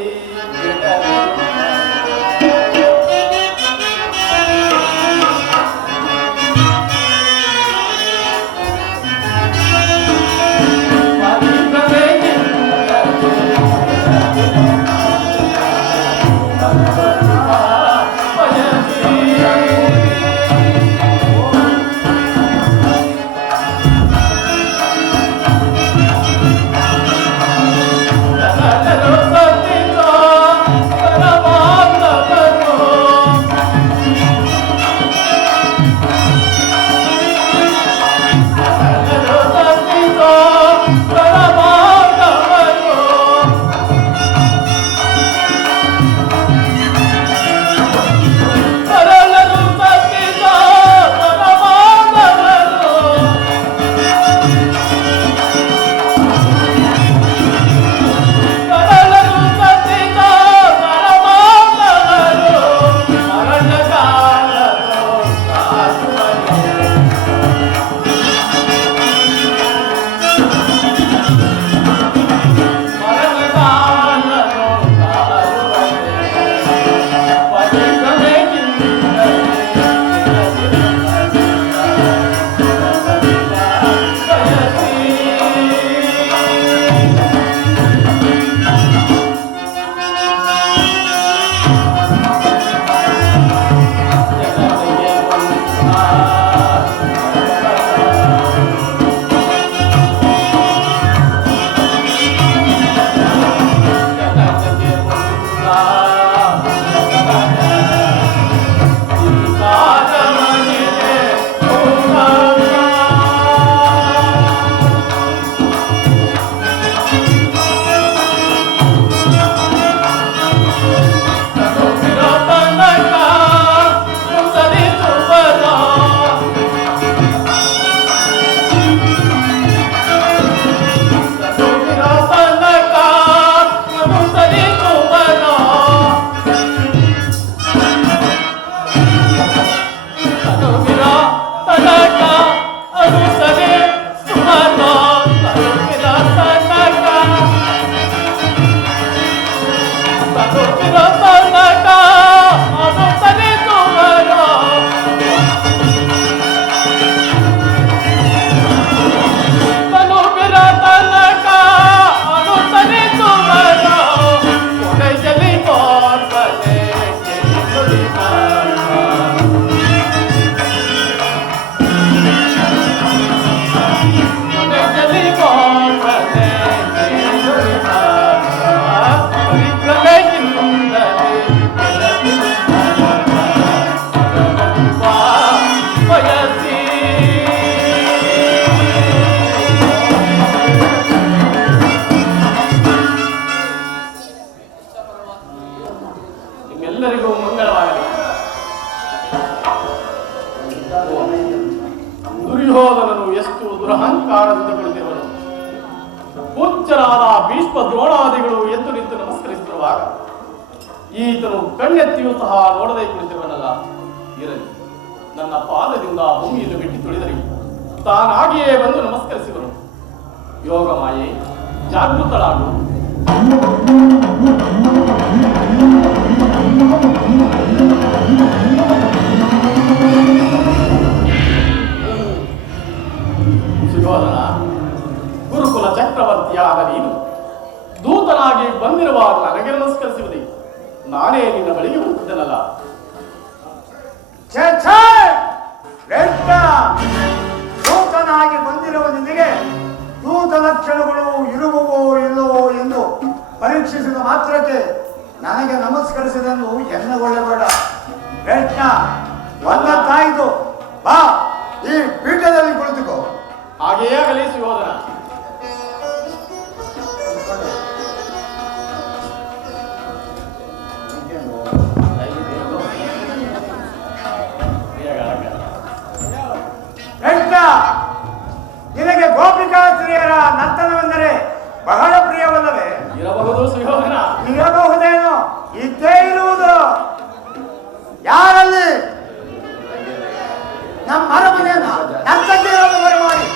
ಹುಚ್ಚರಾದ ಭೀಷ್ಮ ದ್ರೋಣಾದಿಗಳು ಎದ್ದು ನಿಂತು ನಮಸ್ಕರಿಸಿರುವಾಗ ಈತನು ಕಣ್ಣೆತ್ತಿಯೂ ಸಹ ನೋಡದೆ ಕುಳಿತಿರುವನಲ್ಲ. ಇರಲಿ, ನನ್ನ ಪಾದದಿಂದ ಭೂಮಿಯನ್ನು ಬಿಟ್ಟು ತುಳಿದರೆ ತಾನಾಗಿಯೇ ಬಂದು ನಮಸ್ಕರಿಸಿದರು. ಯೋಗ ಮಾಯೆ, ಜಾಗೃತಳಾಗು. ಸುಯೋಧನ, ಗುರುಕುಲ ಚಕ್ರವರ್ತಿಯಾದ ನೀನು ದೂತನಾಗಿ ಬಂದಿರುವ ನನಗೆ ನಮಸ್ಕರಿಸುವುದೇ? ನಾನೇ ನಿನ್ನ ಬಳಿಗೆ ಬರುತ್ತಿದ್ದನಲ್ಲ. ದೂತನಾಗಿ ಬಂದಿರುವ ನಿನಗೆ ದೂತ ಲಕ್ಷಣಗಳು ಇರುವವೋ ಇಲ್ಲವೋ ಎಂದು ಪರೀಕ್ಷಿಸಿದ ಮಾತ್ರಕ್ಕೆ ನನಗೆ ನಮಸ್ಕರಿಸಿದೆಂದು ಎನ್ನಗೊಳ್ಳಬೇಡ. ಕೃಷ್ಣ, ಒಂದತ್ತಾಯಿತು, ಬಾ ಈ ಪೀಠದಲ್ಲಿ ಕುಳಿತುಕೋ. ಹಾಗೆಯೇ ಆಗಲಿ ಸುಯೋಧನ. ಕೃಷ್ಣ, ನಿನಗೆ ಗೋಪಿಕಾ ಸ್ತ್ರೀಯರ ನರ್ತನವೆಂದರೆ ಬಹಳ ಪ್ರಿಯವಲ್ಲವೇ? ಇರಬಹುದು ಸುಯೋಧನ. ಇರಬಹುದೇನೋ, ಇದ್ದೇ ಇರುವುದು. ಯಾರಲ್ಲಿ ನಮ್ಮ ಅರಮನೆಯನ್ನ ನರ್ತಕಿಯರನ್ನು ಬರಮಾಡಿ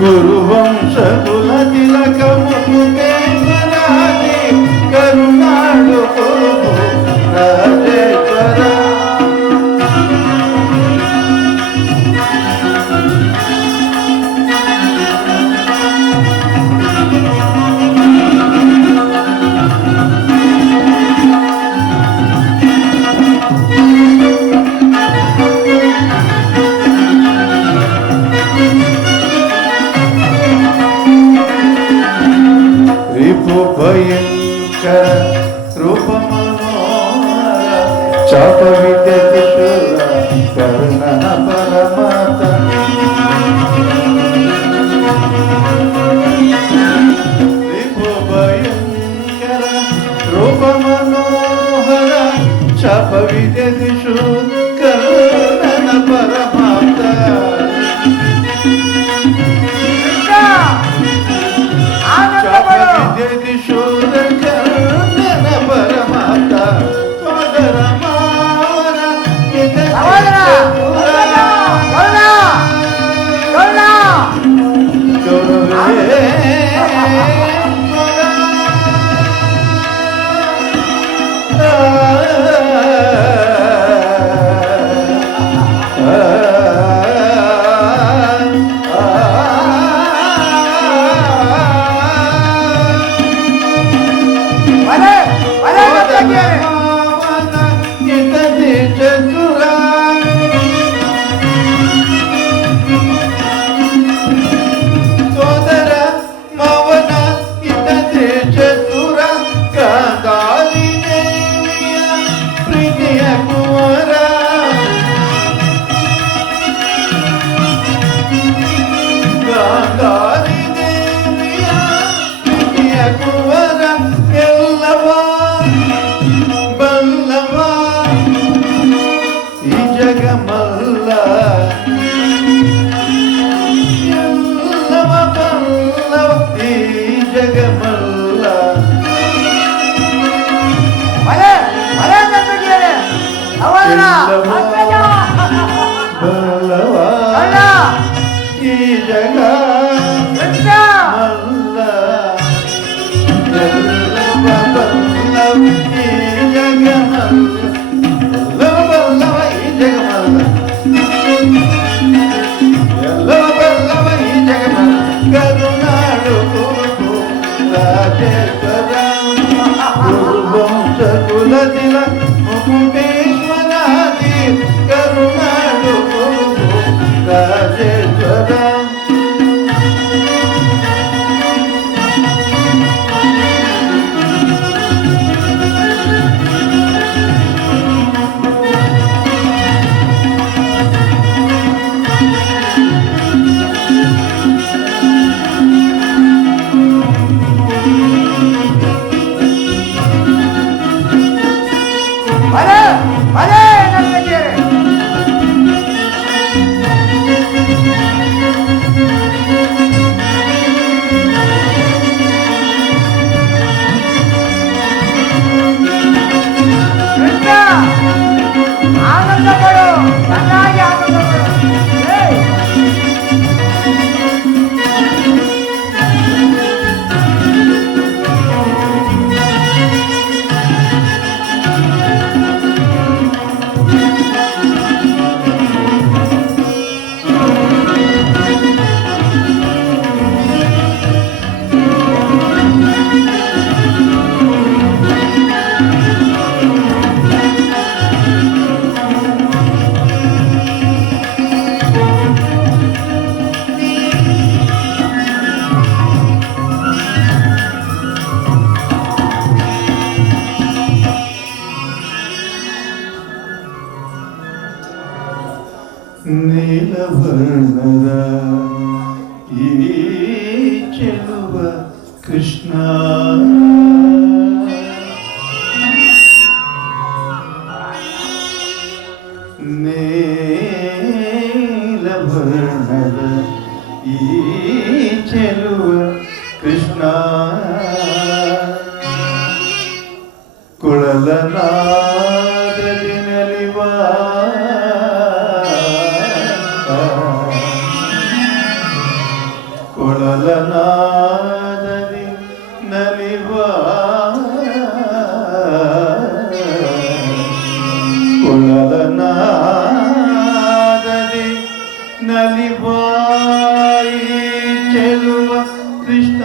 ಗುರುವಂಶ ಕುಲ ತಿಲಕ ಮುಕುಟೇಶ್ವರಾದಿ ಕರುನಾಡು ಕುರುಬು ರಾಜೇಶ್ವರ. ಜಗ ಕೃಷ್ಣ ಮಲ್ಲ ಎಲ್ಲವ ಬಲ್ಲವ ಈ ಜಗ ಮಲ್ಲ ಬಲ್ಲವ ಈ ಜಗ ಮಲ್ಲ ಎಲ್ಲವ ಬಲ್ಲವ ಈ ಜಗ ಮಲ್ಲ ಕರುನಾಡು ಕುರುಬು ರಾಜೇಶ್ವರ ಗುರುವಂಶ ಕುಲದಿಲ ಮುಕುಟೇಶ್ವರಾದಿ ಕರುನಾಡು ಕುರುಬು ರಾಜೇಶ್ವರ ಭಲೆ ಭಲೆ ನರ್ತಕಿಯರೇ. ಕೃಷ್ಣ ಆನಂದ ಪಡು, ಚೆನ್ನಾಗಿ ಆನಂದ ಪಡು. ಏಯ್! ನೀಲವರ್ಣದ ಈ ಚೆಲುವ ಕೃಷ್ಣ ನೀಲವರ್ಣದ ಈ ಚೆಲುವ ಕೃಷ್ಣ ಕುಳಲನಾದಲಿ ನಲಿವಾ ಕೊಳಲನಾದರಿ ನಲಿವಾ ಕೊಳಲನಾದರಿ ನಲಿವಾಯಿ ಚೆಲುವ ಕೃಷ್ಣ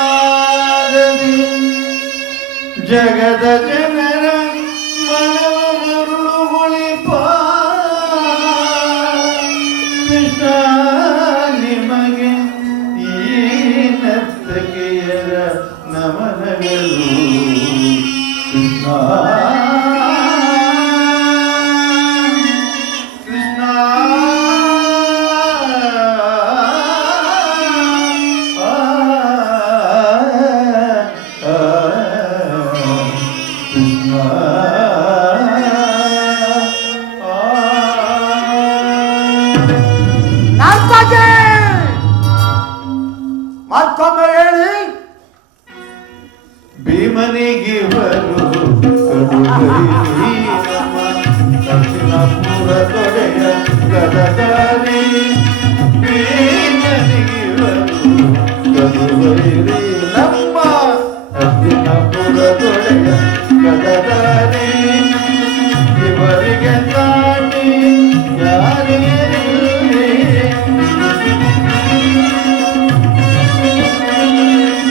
ಕೊಳಲನಾದರಿ ಜಗದ ಜನರ ಮನವ ಮರುಳುಗೊಳಿಪ ಕೃಷ್ಣ ನಿಮಗೆ ಈ ನರ್ತಕಿಯರ ನಮನಗಳು ಕೃಷ್ಣ ಕೃಷ್ಣ ನರ್ತಕಿ! ಮತ್ತೊಮ್ಮೆ ಹೇಳಿ. ಭೀಮನಿಗಿವರು ದಕ್ಷಿಣಪುರ ತೊಡೆಯ ಗದಗಾರಿ ಭೀಮನಿಗಿವರು ಗದುವೈರಿ ನಮ್ಮ ದಕ್ಷಿಣಪುರ ತೊಡೆಯ ಗದಗಾರಿ ಇವರಿಗೆ ತಾಟಿ ಯಾರೇ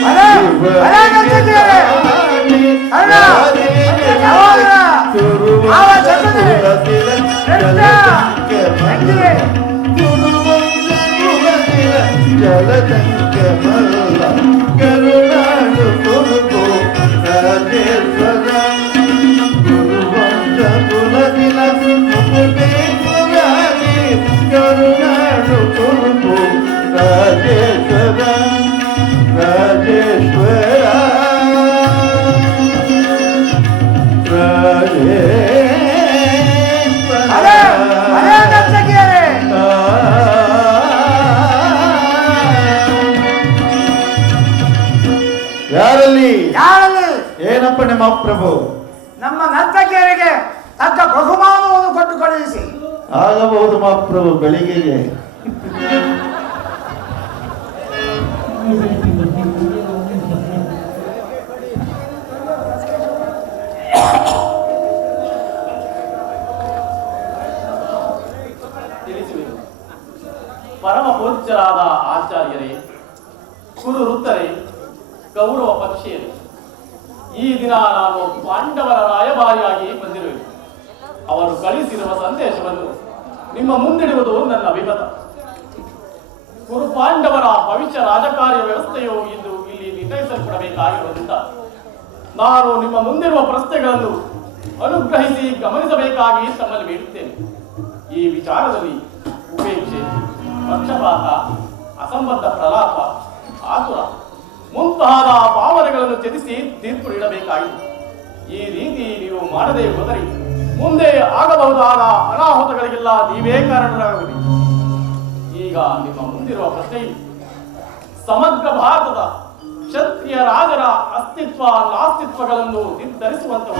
ಭಲೆ ಭಲೆ ನರ್ತಕಿಯರೇ. ಅಣ್ಣ, ಯಾವಾಗ? ಆವ ಜಗತ್ತಿಗೆ. ಕೃಷ್ಣ ಹೆಂಗಿದೆ? ಜಲದಂಕ ಮಲ್ಲ ಕರುನಾಡು ಕುರುಬು ರಾಜೇಶ್ವರ ಗುರುವಂಶ ಕುಲದಿಲ ಮುಕುಟೇಶ್ವರಾದಿ ಕರುನಾಡು ಕುರುಬು ರಾಜೇಶ್ವರ ರಾಜೇಶ್ವರ ಭಲೆ ಭಲೆ ನರ್ತಕಿಯರೇ. ಯಾರಲ್ಲಿ ಯಾರಲ್ಲಿ ಏನಪ್ಪ ನಿಮ್ಮ ಪ್ರಭು ನಮ್ಮ ನರ್ತಕಿಯರಿಗೆ ತಕ್ಕ ಬಹುಮಾನವನ್ನು ಕೊಟ್ಟು ಕಳುಹಿಸಿ. ಆಗಬಹುದು ಮಹಾಪ್ರಭು. ಬೆಳಿಗ್ಗೆಗೆ ತಿಳಿಸುವೆನು. ಪರಮ ಪೂಜ್ಯರಾದ ಆಚಾರ್ಯರೇ, ಕುರು ವೃತ್ತರೇ, ಕೌರವ ಪಕ್ಷಿಯರೇ, ಈ ದಿನ ನಾನು ಪಾಂಡವರ ರಾಯಭಾರಿಯಾಗಿ ಬಂದಿರುವೆನು. ಅವರು ಕಳಿಸಿರುವ ಸಂದೇಶವನ್ನು ನಿಮ್ಮ ಮುಂದಿಡುವುದು ನನ್ನ ಅಭಿಮತ. ಕುರು ಪಾಂಡವರ ಭವಿಷ್ಯ ರಾಜಕಾರ್ಯ ವ್ಯವಸ್ಥೆಯು ಇಂದು ಇಲ್ಲಿ ನಿರ್ಣಯಿಸಲ್ಪಡಬೇಕಾಗಿರುವುದರಿಂದ ನಾನು ನಿಮ್ಮ ಮುಂದಿರುವ ಪ್ರಶ್ನೆಗಳನ್ನು ಅನುಗ್ರಹಿಸಿ ಗಮನಿಸಬೇಕಾಗಿ ತಮ್ಮಲ್ಲಿ ಬೇಡುತ್ತೇನೆ. ಈ ವಿಚಾರದಲ್ಲಿ ಉಪೇಕ್ಷೆ, ಪಕ್ಷಪಾತ, ಅಸಂಬದ್ಧ ಪ್ರಲಾಪ, ಆತುರ ಮುಂತಾದ ಭಾವನೆಗಳನ್ನು ತ್ಯಜಿಸಿ ತೀರ್ಪು ನೀಡಬೇಕಾಗಿದೆ. ಈ ರೀತಿ ನೀವು ಮಾಡದೇ ಹೋದರೆ ಮುಂದೆ ಆಗಬಹುದಾದ ಅನಾಹುತಗಳಿಗೆಲ್ಲ ನೀವೇ ಕಾರಣರಾಗುವಿರಿ. ಈಗ ನಿಮ್ಮ ಮುಂದಿರುವ ಪ್ರಶ್ನೆಯು ಸಮಗ್ರ ಭಾರತದ ಕ್ಷತ್ರಿಯ ರಾಜರ ಅಸ್ತಿತ್ವ ನಾಸ್ತಿತ್ವಗಳನ್ನು ನಿರ್ಧರಿಸುವಂತಹ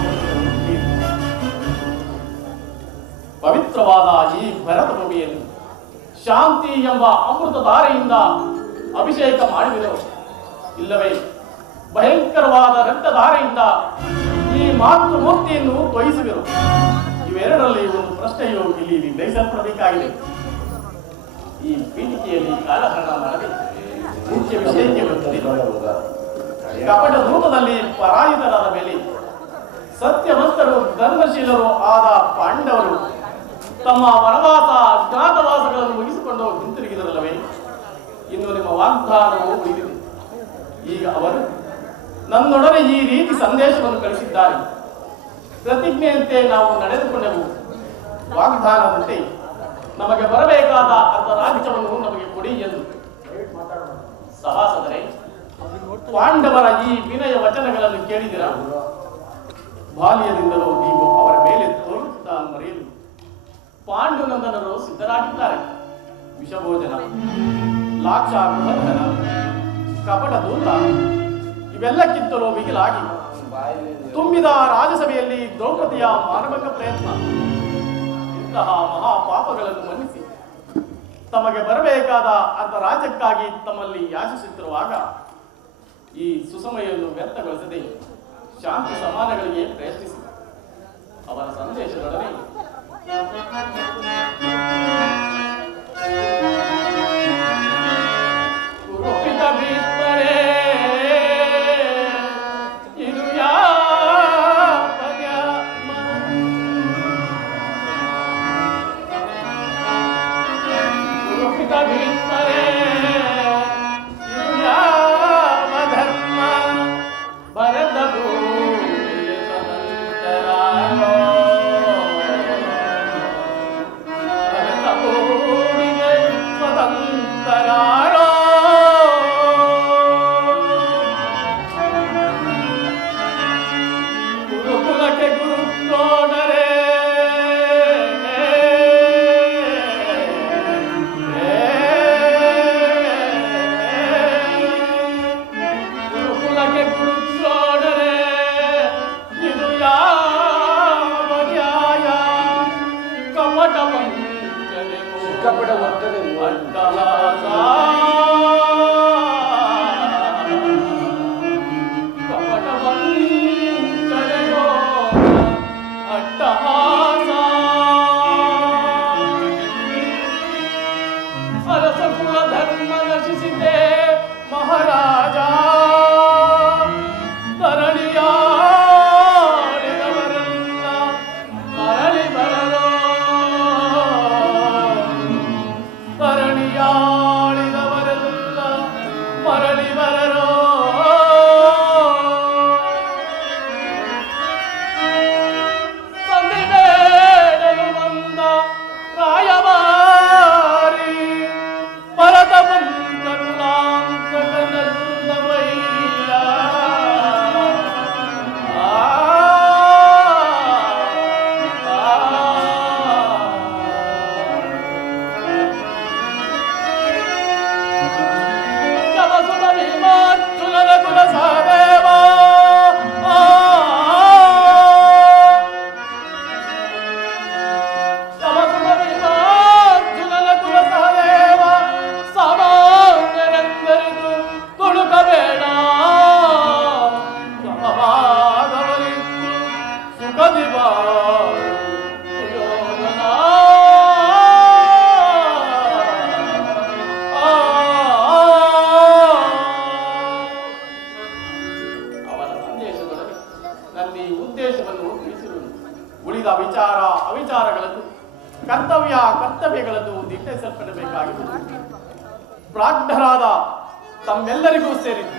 ಪವಿತ್ರವಾದ ಈ ಭರತ ಭೂಮಿಯಲ್ಲಿ ಶಾಂತಿ ಎಂಬ ಅಮೃತ ಧಾರೆಯಿಂದ ಅಭಿಷೇಕ ಮಾಡುವಿರೋ, ಇಲ್ಲವೇ ಭಯಂಕರವಾದ ರಕ್ತಧಾರೆಯಿಂದ ಈ ಮಾತೃಮೂರ್ತಿಯನ್ನು ತೊಯಿಸುವಿರು? ಇವೆರಡರಲ್ಲಿ ಒಂದು ಪ್ರಶ್ನೆಯು ಇಲ್ಲಿ ನಿರ್ಣಯಿಸಲ್ಪಡಬೇಕಾಗಿದೆ. ಈ ಪೀಠಿಕೆಯಲ್ಲಿ ಕಾಲಹರಣ ಮಾಡದೆ ಮುಖ್ಯ ವಿಷಯಕ್ಕೆ ಬರುತ್ತದೆ. ಕಪಟ ರೂಪದಲ್ಲಿ ಪರಾಜಿತರಾದ ಮೇಲೆ ಸತ್ಯವಂತರು ಧರ್ಮಶೀಲರು ಆದ ಪಾಂಡವರು ತಮ್ಮ ವನವಾಸ ಅಜ್ಞಾತವಾಸಗಳನ್ನು ಮುಗಿಸಿಕೊಂಡು ಹಿಂತಿರುಗಿದರಲ್ಲವೇ? ಇನ್ನು ನಿಮ್ಮ ವಾಗ್ದಾನವು ಉಳಿದಿದೆ. ಈಗ ಅವರು ನನ್ನೊಡನೆ ಈ ರೀತಿ ಸಂದೇಶವನ್ನು ಕಳಿಸಿದ್ದಾರೆ. ಪ್ರತಿಜ್ಞೆಯಂತೆ ನಾವು ನಡೆದುಕೊಂಡೆವು. ವಾಗ್ದಾನದಂತೆ ನಮಗೆ ಬರಬೇಕಾದ ಅರ್ಧ ರಾಜ್ಯವನ್ನು ನಮಗೆ ಕೊಡಿ ಎಂದು. ಸಭಾಸದರೇ, ಪಾಂಡವರ ಈ ವಿನಯ ವಚನಗಳನ್ನು ಕೇಳಿದಿರ? ಬಾಲ್ಯದಿಂದಲೂ ನೀವು ಅವರ ಮೇಲೆ ತೋರುತ್ತಾ ಮರೆಯಲು ಪಾಂಡುನಂದನರು ಸಿದ್ಧರಾಗಿದ್ದಾರೆ. ವಿಷಭೋಜನ, ಲಾಕ್ಷ ಗೃಹಧನ, ಕಪಟ ದೂತ ಇವೆಲ್ಲಕ್ಕಿಂತಲೂ ಮಿಗಿಲಾಗಿ ತುಂಬಿದ ರಾಜಸಭೆಯಲ್ಲಿ ದ್ರೌಪದಿಯ ಮಾನಭಂಗ ಪ್ರಯತ್ನ, ಇಂತಹ ಮಹಾಪಾಪಗಳನ್ನು ಮನ್ನಿಸಿ ತಮಗೆ ಬರಬೇಕಾದ ಅರ್ಧ ರಾಜ್ಯಕ್ಕಾಗಿ ತಮ್ಮಲ್ಲಿ ಯಾಚಿಸುತ್ತಿರುವಾಗ ಈ ಸುಸಮಯನ್ನು ವ್ಯರ್ಥಗೊಳಿಸದೆ ಶಾಂತಿ ಸಮಾನಗಳಿಗೆ ಪ್ರಯತ್ನಿಸಿ ಅವರ ಸಂದೇಶದೊಡನೆ ಸಂದೇಶ ಅವರ ಸಂದೇಶದೊಳಗೆ ನನ್ನ ಈ ಉದ್ದೇಶವನ್ನು ತಿಳಿಸಿರುವುದು. ಉಳಿದ ವಿಚಾರ ಅವಿಚಾರಗಳನ್ನು ಕರ್ತವ್ಯಗಳನ್ನು ನಿರ್ಣಯಿಸಲ್ಪಡಬೇಕಾಗಿರುವುದು ಪ್ರಾಜ್ಞರಾದ ತಮ್ಮೆಲ್ಲರಿಗೂ ಸೇರಿತು.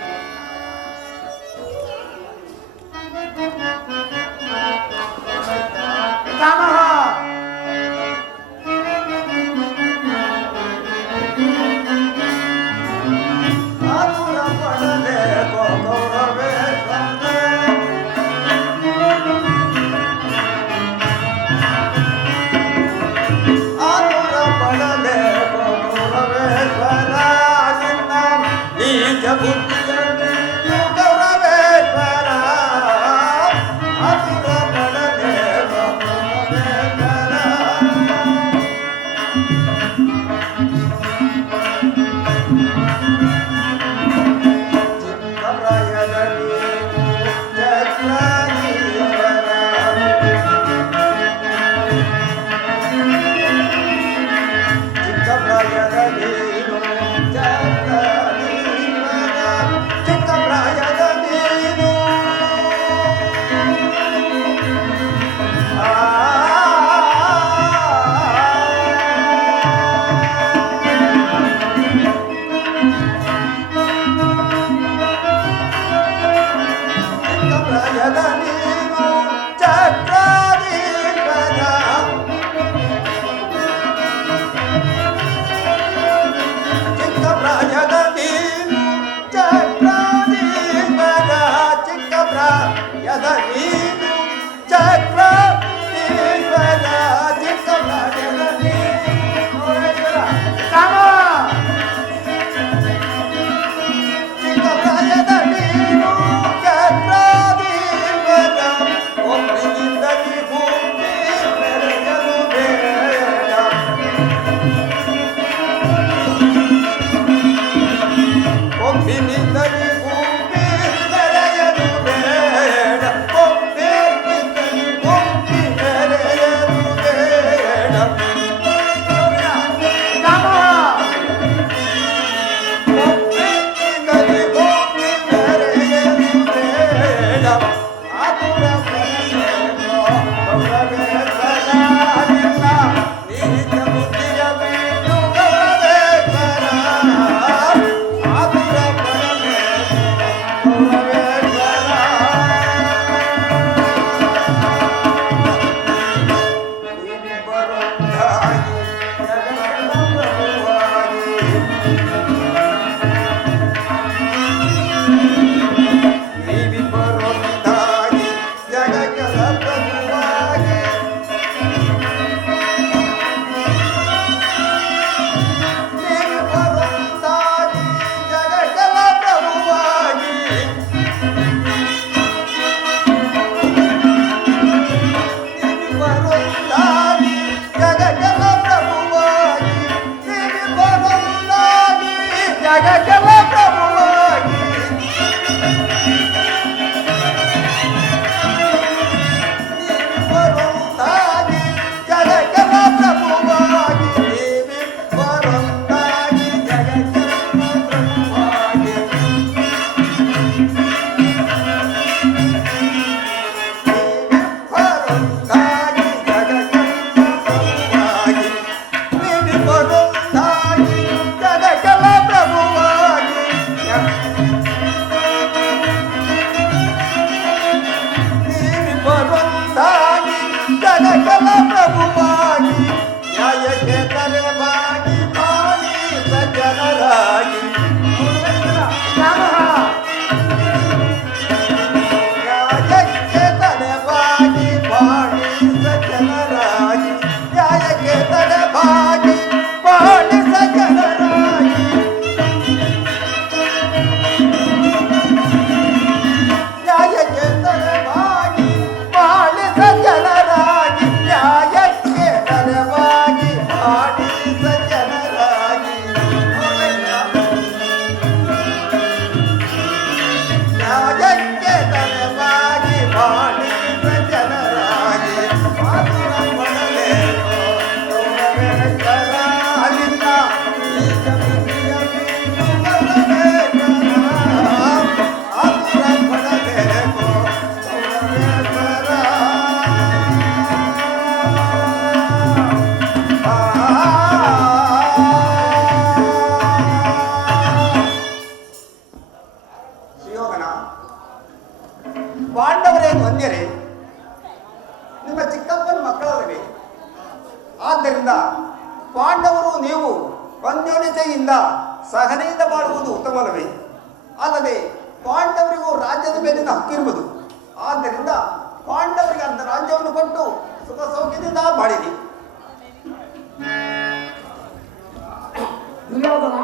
ಪಿತಾಮಹ ಆತುರ ಪಡಲೆ ಗೌರವೇ ತಂದೆ ಆತುರ ಪಡಲೆ ಗೌರವೇಶ್ವರ ನಿನ್ನ ನೀಚ ಬುದ್ಧಿಯಲ್ಲಿ ಗೌರವೇಶ್ವರ ಆತುರ ಪಡಲೆ ಗೌರವೇಶ್ವರ ಚಿತ್ತಪ್ರಾಯದಲ್ಲಿ ಚಕ್ರಾಧೀಶ್ವರ ಚಿಕ್ಕಪ್ರಾಯದಲ್ಲಿ ಚಿಕ್ಕಪ್ರಾಯದಲ್ಲಿ ಪಾಣಿ ನಿಮ್ಮ ಚಿಕ್ಕಪ್ಪನ ಮಕ್ಕಳಲ್ಲವೇ? ಆದ್ದರಿಂದ ಪಾಂಡವರು ನೀವು ಅನ್ಯೋನ್ಯತೆಯಿಂದ ಸಹನೆಯಿಂದ ಬಾಳುವುದು ಉತ್ತಮವಲ್ಲವೇ? ಅಲ್ಲದೆ ಪಾಂಡವರಿಗೂ ರಾಜ್ಯದ ಮೇಲಿನ ಹಕ್ಕಿರುವುದು. ಆದ್ದರಿಂದ ಪಾಂಡವರಿಗೆ ಅರ್ಧ ರಾಜ್ಯವನ್ನು ಕೊಟ್ಟು ಸುಖ ಸೌಖ್ಯದಿಂದ ಬಾಳಿರಿ. ದುರ್ಯೋಧನ,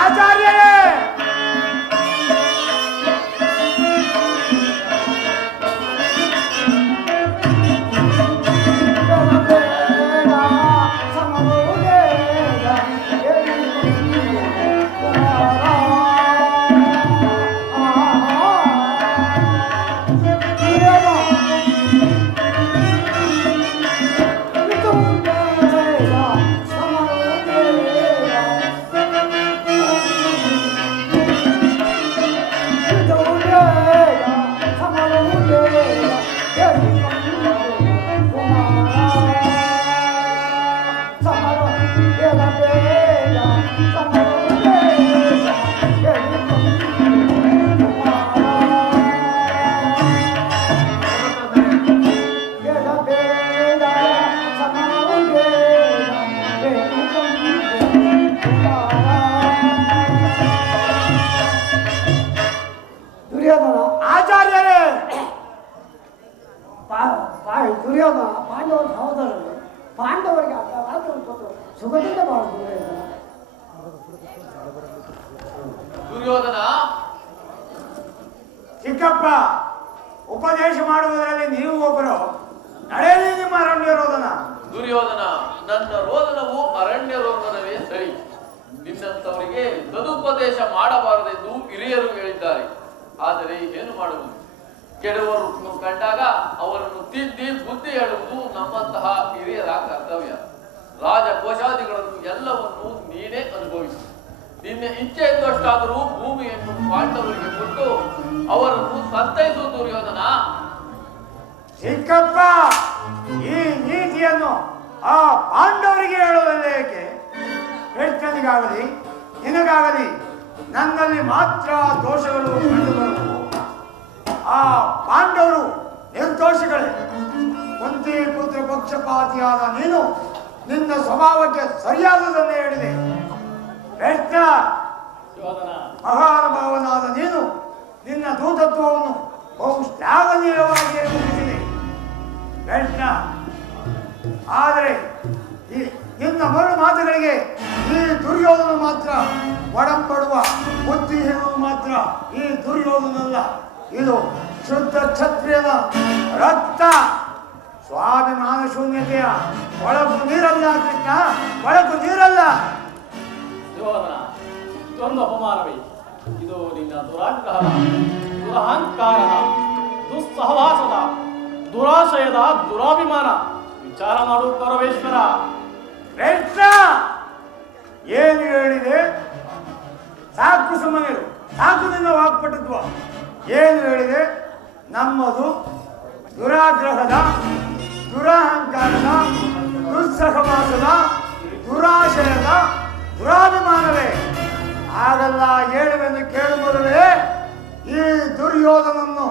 ಆಚಾರ್ಯರೇ, ಆಚಾರ್ಯರೇ, ದುರ್ಯೋಧನ ಪಾಂಡವರ ಸಹೋದರರು. ಪಾಂಡವರಿಗೆ ಅರ್ಧ ರಾಜ್ಯವನ್ನು ಕೊಟ್ಟು ಸುಖದಿಂದ ಬಾಳುವುದು. ದುರ್ಯೋಧನ, ಚಿಕ್ಕಪ್ಪ ಉಪದೇಶ ಮಾಡುವುದರಲ್ಲಿ ನೀವು ಒಬ್ಬರು. ನಡೆಯಲಿ ನಿಮ್ಮ ಅರಣ್ಯ ರೋದನ. ದುರ್ಯೋಧನ, ನನ್ನ ರೋದನವು ಅರಣ್ಯ ರೋದನವೇ ಸರಿ. ನಿನ್ನಂತವರಿಗೆ ಸದುಪದೇಶ ಮಾಡಬಾರದೆಂದು ಹಿರಿಯರು ಹೇಳಿದ್ದಾರೆ. ಆದರೆ ಏನು ಮಾಡುವುದು? ಕೆಡುವರನ್ನು ಕಂಡಾಗ ಅವರನ್ನು ತಿದ್ದಿ ಬುದ್ಧಿ ಹೇಳುವುದು ನಮ್ಮಂತಹ ಹಿರಿಯರ ಕರ್ತವ್ಯ. ರಾಜಕೋಶಾದಿಗಳನ್ನು ಎಲ್ಲವನ್ನೂ ನೀನೇ ಅನುಭವಿಸು. ನಿನ್ನ ಇಚ್ಛೆ ಇದ್ದಷ್ಟಾದರೂ ಭೂಮಿಯನ್ನು ಪಾಂಡವರಿಗೆ ಕೊಟ್ಟು ಅವರನ್ನು ಸಂತೈಸು ದುರ್ಯೋಧನ. ಚಿಕ್ಕಪ್ಪ, ಈ ನೀತಿಯನ್ನು ಆ ಪಾಂಡವರಿಗೆ ಹೇಳುವುದಲ್ಲ ಏಕೆ? ಕೃಷ್ಣನಿಗಾಗಲಿ ನಿನಗಾಗಲಿ ನನ್ನಲ್ಲಿ ಮಾತ್ರ ದೋಷಗಳು ಕಂಡುಬರುವುದು. ಆ ಪಾಂಡವರು ನಿರ್ದೋಷಗಳೇ. ಕುಂತಿ ಪುತ್ರ ಪಕ್ಷಪಾತಿಯಾದ ನೀನು ನಿನ್ನ ಸ್ವಭಾವಕ್ಕೆ ಸರಿಯಾದದನ್ನೇ ಹೇಳಿದೆ. ಕೃಷ್ಣ ಮಹಾನುಭಾವನಾದ ನೀನು ನಿನ್ನ ದೂತತ್ವವನ್ನು ಬಹು ಶ್ಲಾಘನೀಯವಾಗಿ ಮುಗಿಸಿದೆ ಕೃಷ್ಣ. ಆದರೆ ಈ ನಿನ್ನ ಮರಳು ಮಾತುಗಳಿಗೆ ಈ ದುರ್ಯೋಧನ ಮಾತ್ರ ಒಡಂಬಡುವ ಬುದ್ಧಿ ಹೇಳುವ ಮಾತ್ರ ಈ ದುರ್ಯೋಧನಲ್ಲ. ಇದು ಶುದ್ಧ ಕ್ಷತ್ರಿಯನ ರಕ್ತ. ಸ್ವಾಭಿಮಾನ ಶೂನ್ಯತೆಯ ಒಳಗು ನೀರಲ್ಲ ಕೃಷ್ಣ, ಒಳಗು ನೀರಲ್ಲ. ದುರ್ಯೋಧನ, ಇದೊಂದು ಅಪಮಾನವೇ. ಇದು ನಿನ್ನ ದುರಾಗ್ರಹದ, ದುರಹಂಕಾರದ, ದುಸ್ಸಹವಾಸದ, ದುರಾಶಯದ ದುರಾಭಿಮಾನ. ವಿಚಾರ ಮಾಡು ಕೌರವೇಶ್ವರ. ಕೃಷ್ಣ ಏನು ಹೇಳಿದೆ? ಸಾಕು, ಸುಮ್ಮನಿರು. ಸಾಕು ನಿನ್ನ ವಾಕ್ಪಟುತ್ವ. ಏನು ಹೇಳಿದೆ? ನಮ್ಮದು ದುರಾಗ್ರಹದ, ದುರಹಂಕಾರದ, ದುಸ್ಸಹವಾಸದ, ದುರಾಶಯದ ದುರಾಭಿಮಾನವೇ. ಹಾಗಲ್ಲ ಹೇಳುವೆಂದು ಕೇಳು ಮೊದಲೇ ಈ ದುರ್ಯೋಧನನ್ನು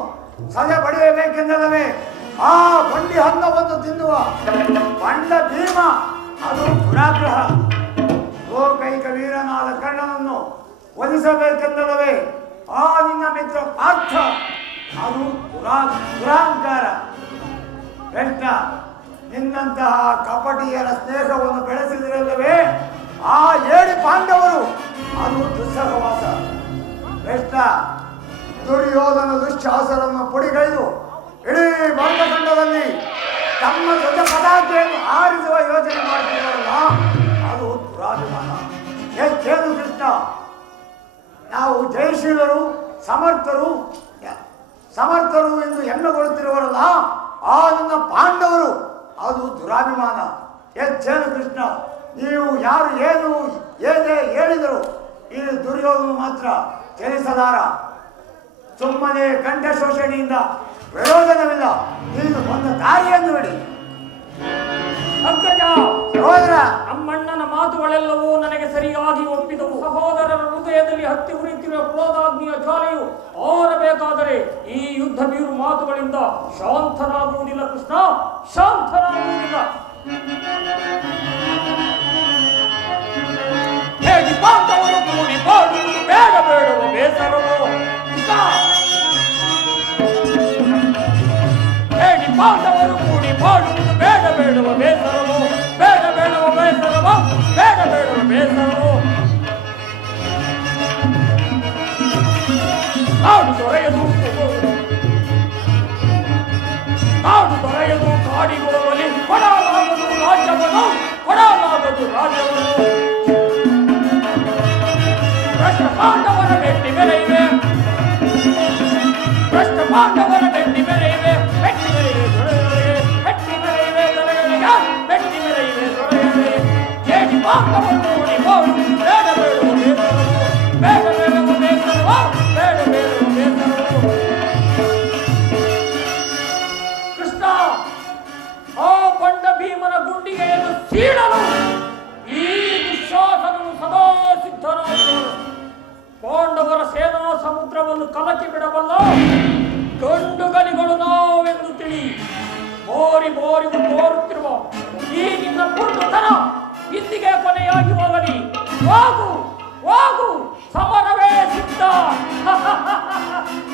ಸದೆ ಪಡೆಯಬೇಕೆಂದಲ್ಲವೇ ಆ ಬಂಡಿ ಹಣ್ಣವನ್ನು ತಿನ್ನುವ ಬಂಡ ಭೀಮ ಅದು ದುರಾಗ್ರಹ. ಲೋಕೈಕ ವೀರನಾದ ಕರ್ಣನನ್ನು ವಧಿಸಬೇಕೆಂದಲ್ಲವೇ ಆ ನಿನ್ನ ಮಿತ್ರ ಪಾರ್ಥ ಅದು ದುರಾಂಕಾರ. ಕೃಷ್ಣ, ನಿನ್ನಂತಹ ಕಪಟಿಯರ ಸ್ನೇಹವನ್ನು ಬೆಳೆಸಿದಿರಲ್ಲವೇ ಆ 7 ಪಾಂಡವರು ಅದು ದುಸ್ಸಹವಾಸ. ಕೃಷ್ಣ, ದುರ್ಯೋಧನ ದುಶ್ಯಾಸರನ್ನು ಪುಡಿಗೈದು ಇಡೀ ಭರತಖಂಡದಲ್ಲಿ ತಮ್ಮ ಧ್ವಜ ಪತಾಕೆಯನ್ನು ಆರಿಸುವ ಯೋಚನೆ ಮಾಡ್ತಿದ್ದಾರಲ್ಲ ಅದು ದುರಾಭಿಮಾನ. ಹೆಚ್ಚೇನು ಕೃಷ್ಣ? ನಾವು ಜಯಶೀಲರು, ಸಮರ್ಥರು ಎಂದು ಹೆಮ್ಮೆಗೊಳ್ಳುತ್ತಿರುವರಲ್ಲ ಆ ನನ್ನ ಪಾಂಡವರು ಅದು ದುರಾಭಿಮಾನ. ಹೆಚ್ಚೇನು ಕೃಷ್ಣ? ನೀವು ಯಾರು ಏನೇ ಹೇಳಿದರು ಈ ದುರ್ಯೋಧನ ಮಾತ್ರ ಚಲಿಸಲಾರ. ಸುಮ್ಮನೆ ಕಂಠ ಶೋಷಣೆಯಿಂದ ಪ್ರಯೋಜನವಿಲ್ಲ. ನೀನು ಬಂದ ದಾರಿಯನ್ನು ಬಿಡಿ. ಅಗ್ರಜ, ಸಹೋದರ, ಅಮ್ಮಣ್ಣನ ಮಾತುಗಳೆಲ್ಲವೂ ನನಗೆ ಸರಿಯಾಗಿ ಒಪ್ಪಿದವು. ಸಹೋದರರ ಹೃದಯದಲ್ಲಿ ಹತ್ತಿ ಉರಿಯುತ್ತಿರುವ ಕ್ರೋಧಾಗ್ನಿಯ ಜ್ವಾಲೆಯು ಆರಬೇಕಾದರೆ ಈ ಯುದ್ಧ ಬೀರು ಮಾತುಗಳಿಂದ ಶಾಂತನಾಗುವುದಿಲ್ಲ ಕೃಷ್ಣ, ಶಾಂತನಾಗುವುದಿಲ್ಲ. ಹೇಗೆ ಬಾಂಧವರು ಕೂಡಿ ಬಾಡುವುದು ಬೇಡ ಬೇಡವ ಬೇಸರವೋ ಕೃಷ್ಣ. ಹೇಗೆ ಬಾಂಧವರು ಕೂಡಿ ಬಾಡುವುದು ಬೇಡ ಬೇಡವ ಬೇಸರವೋ, ಬೇಡ ಬೇಡವ ಬೇಸರವೋ, ಬೇಡ ಬೇಡವ ಬೇಸರವೋ. ನಾಡು ದೊರೆಯದು ಕಾಡಿಗುವಲ್ಲಿ ಕೊಡಲಾಗದು ರಾಜ್ಯವನ್ನು, ಕೊಡಲಾಗದು ರಾಜ್ಯವನ್ನು. ಭ್ರಷ್ಟ ಪಾಂಡವರ ಬೆಟ್ಟಿ ಬೆಲೆಯಿವೆ, ಭ್ರಷ್ಟ ಪಾಂಡವರ ಬೆಟ್ಟಿ ಬೆಲೆಯಿವೆ, ಬೆಟ್ಟಿ ಬೆಲೆಯಿವೆ ದೊರೆಯಲಿವೆ, ಬೆಟ್ಟಿ ಬೆಲೆಯಿವೆ ದೊರೆಯಲಿಗೆ, ಬೆಟ್ಟಿ ಬೆಲೆಯಿವೆ ದೊರೆಯಲಿವೆ. ಹೇಗೆ ಪಾಂಡವರು ನೋಡಿ ಬಾಳುವುದು ಬೇಡ ಬೇಡುವ ಬೇಸರವು, ಬೇಡ ಬೇಡುವ ಬೇಸರವು, ಬೇಡ ಬೇಡುವ ಬೇಸರವು. ಕೃಷ್ಣ, ಆ ಬಂಡ ಭೀಮನ ಗುಂಡಿಗೆಯನ್ನು ಸೀಳಲು ಈ ದುಶ್ಯಾಸನನು ಸದಾ ಸಿದ್ಧನಾಗಿರುವನು. ಪಾಂಡವರ ಸೇನಾ ಸಮುದ್ರವನ್ನು ಕಲಕಿ ಬಿಡಬಲ್ಲ ಗಂಡುಗಲಿಗಳು ನಾವೆಂದು ತಿಳಿ. ಮೋರಿ ಮೋರಿಗೂ ತೋರುತ್ತಿರುವ ಈ ನಿನ್ನ ಪುರುಷತನ ಇಂದಿಗೆ ಕೊನೆಯಾಗಿ ಹೋಗಲಿ. ಹೋಗು ಹೋಗು, ಸಮರವೇ ಸಿದ್ಧ,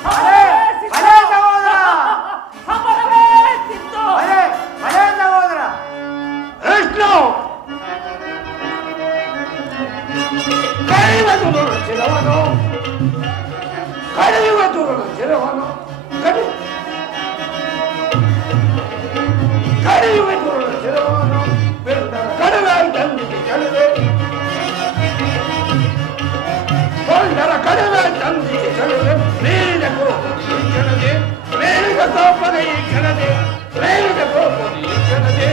ಸಮರವೇ ಸಿದ್ಧ, ಸಮರವೇ ಸಿದ್ಧ. ಸಹೋದರ, ವಿಷ್ಣು ಕಳೆಯುವ ದುರುಳು ಚಿರವನು, ಕಳೆಯುವ ದುರುಳು ಚಿರವನು, ಕಳೆಯುವ ದುರುಳು ಚಿರವನು, ಕಡವೆ ತಂದಿಗೆ ಚಳುವೆ, ಕೊಂಡರ ಕಡವೆ ತಂದಿಗೆ ಚಳುವೆ. ಮೇಲಿನ ಕೋಪದ ಈ ಕ್ಷಣದೆ, ಮೇಲಿನ ಕೋಪದ ಈ ಕ್ಷಣದೆ, ಮೇಲಿನ ಕೋಪದ ಈ ಕ್ಷಣದೆ.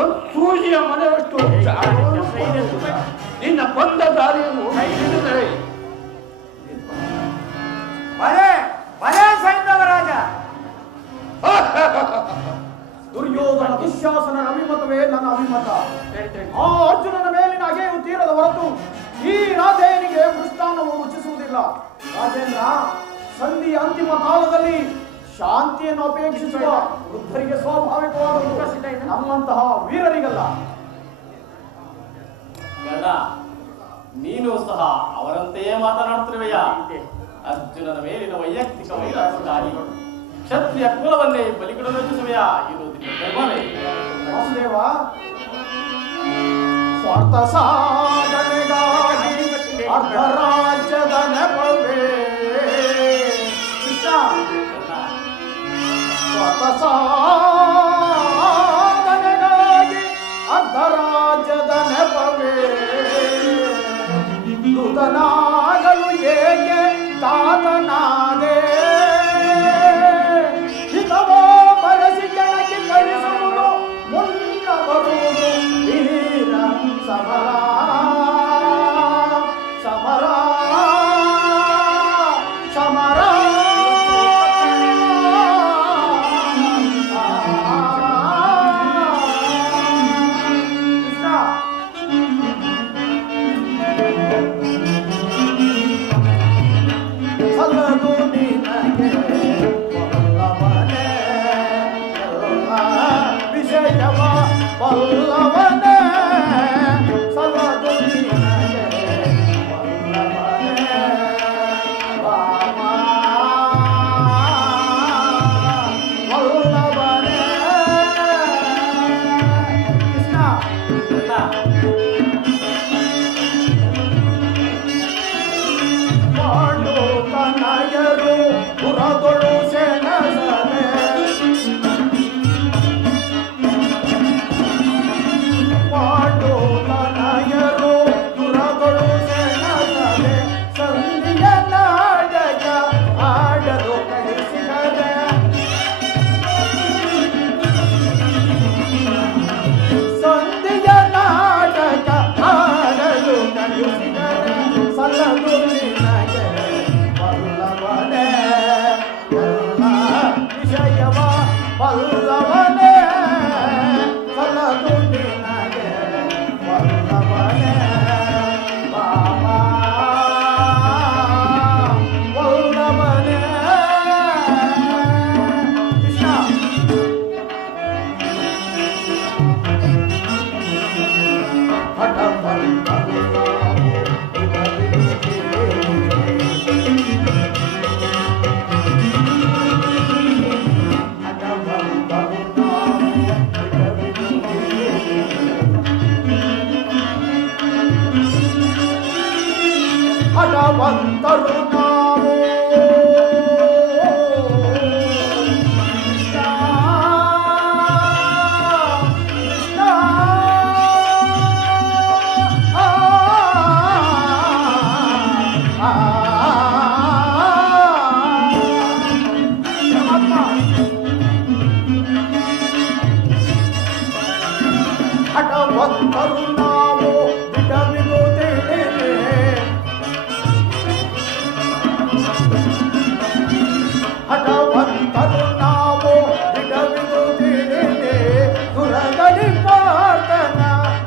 ಒಂದು ಸೂಜಿಯ ಮನೆಯಷ್ಟು ನಿನ್ನ ಬಂದ ದಾರಿಯನ್ನು ಹಿಡಿದರೆ ಮನೆ ಸೈನ್ಯವರಾಜ. ದುರ್ಯೋಧನ ದುಶ್ಯಾಸನ ಅಭಿಮತವೇ ನನ್ನ ಅಭಿಮತ. ಆ ಅರ್ಜುನನ ಮೇಲಿನ ಅಗೆಯು ತೀರದ ಹೊರತು ಈ ರಾಜೇನಿಗೆ ಮೃಷ್ಟಾನ್ನವು ರುಚಿಸುವುದಿಲ್ಲ. ರಾಜೇಂದ್ರ, ಸಂಧಿಯ ಅಂತಿಮ ಕಾಲದಲ್ಲಿ ಶಾಂತಿಯನ್ನು ಅಪೇಕ್ಷಿಸುವ ವೃದ್ಧರಿಗೆ ಸ್ವಾಭಾವಿಕವಾದ ನಮ್ಮಂತಹ ವೀರರಿಗಲ್ಲ. ನೀನು ಸಹ ಅವರಂತೆಯೇ ಮಾತನಾಡುತ್ತಿರುವೆಯಾ? ಅರ್ಜುನನ ಮೇಲಿನ ವೈಯಕ್ತಿಕ ವೈರಾಗ್ಯಕ್ಕಾಗಿ ಕ್ಷತ್ರಿಯ ಕುಲವನ್ನೇ ಬಲಿಕೊಡಲು ಯೋಚಿಸುವೆಯಾ? ಇದು ವಾಸುದೇವ, ಸ್ವಾರ್ಥ ಸಾಧನೆಗಾಗಿ ಅರ್ಧ ರಾಜ್ಯದ ನೆಪವೇ ಕೃಷ್ಣ. ಸ್ವಾರ್ಥ ಸಾಧನೆಗಾಗಿ ಅರ್ಧ ರಾಜ್ಯದ ನೆಪವೇ ದೂತನಾಗಲು ಹೇಗೆ ತಾತನಾದೆ. ಹಿತವೋ ಬರಸಿ ಕೆಳಗೆ ಕಳಿಸುವುದು ಮುನ್ನ ಬರುವುದು ವೀರ ಸಮರ ಸಮರ ಸಮರ. ಬಲ್ಲವನೇ ಸಲ್ಲದು ನಿನಗೆ ಬಲ್ಲವನೇ ಬಾಬಾ ಬಲ್ಲವನೇ ಕೃಷ್ಣ ಹಠ ಹಠವಂತರು ನಾವು ಕೃಷ್ಣ ಕೃಷ್ಣ ಹಠವಂತರು ನಾವು ಬಿಡವಿದು ತಿಳಿದೆ ಹಠವಂತರು ನಾವು ಬಿಡವಿದು ತಿಳಿದೆ ದುರಗಡಿ ಪಾರ್ಥನ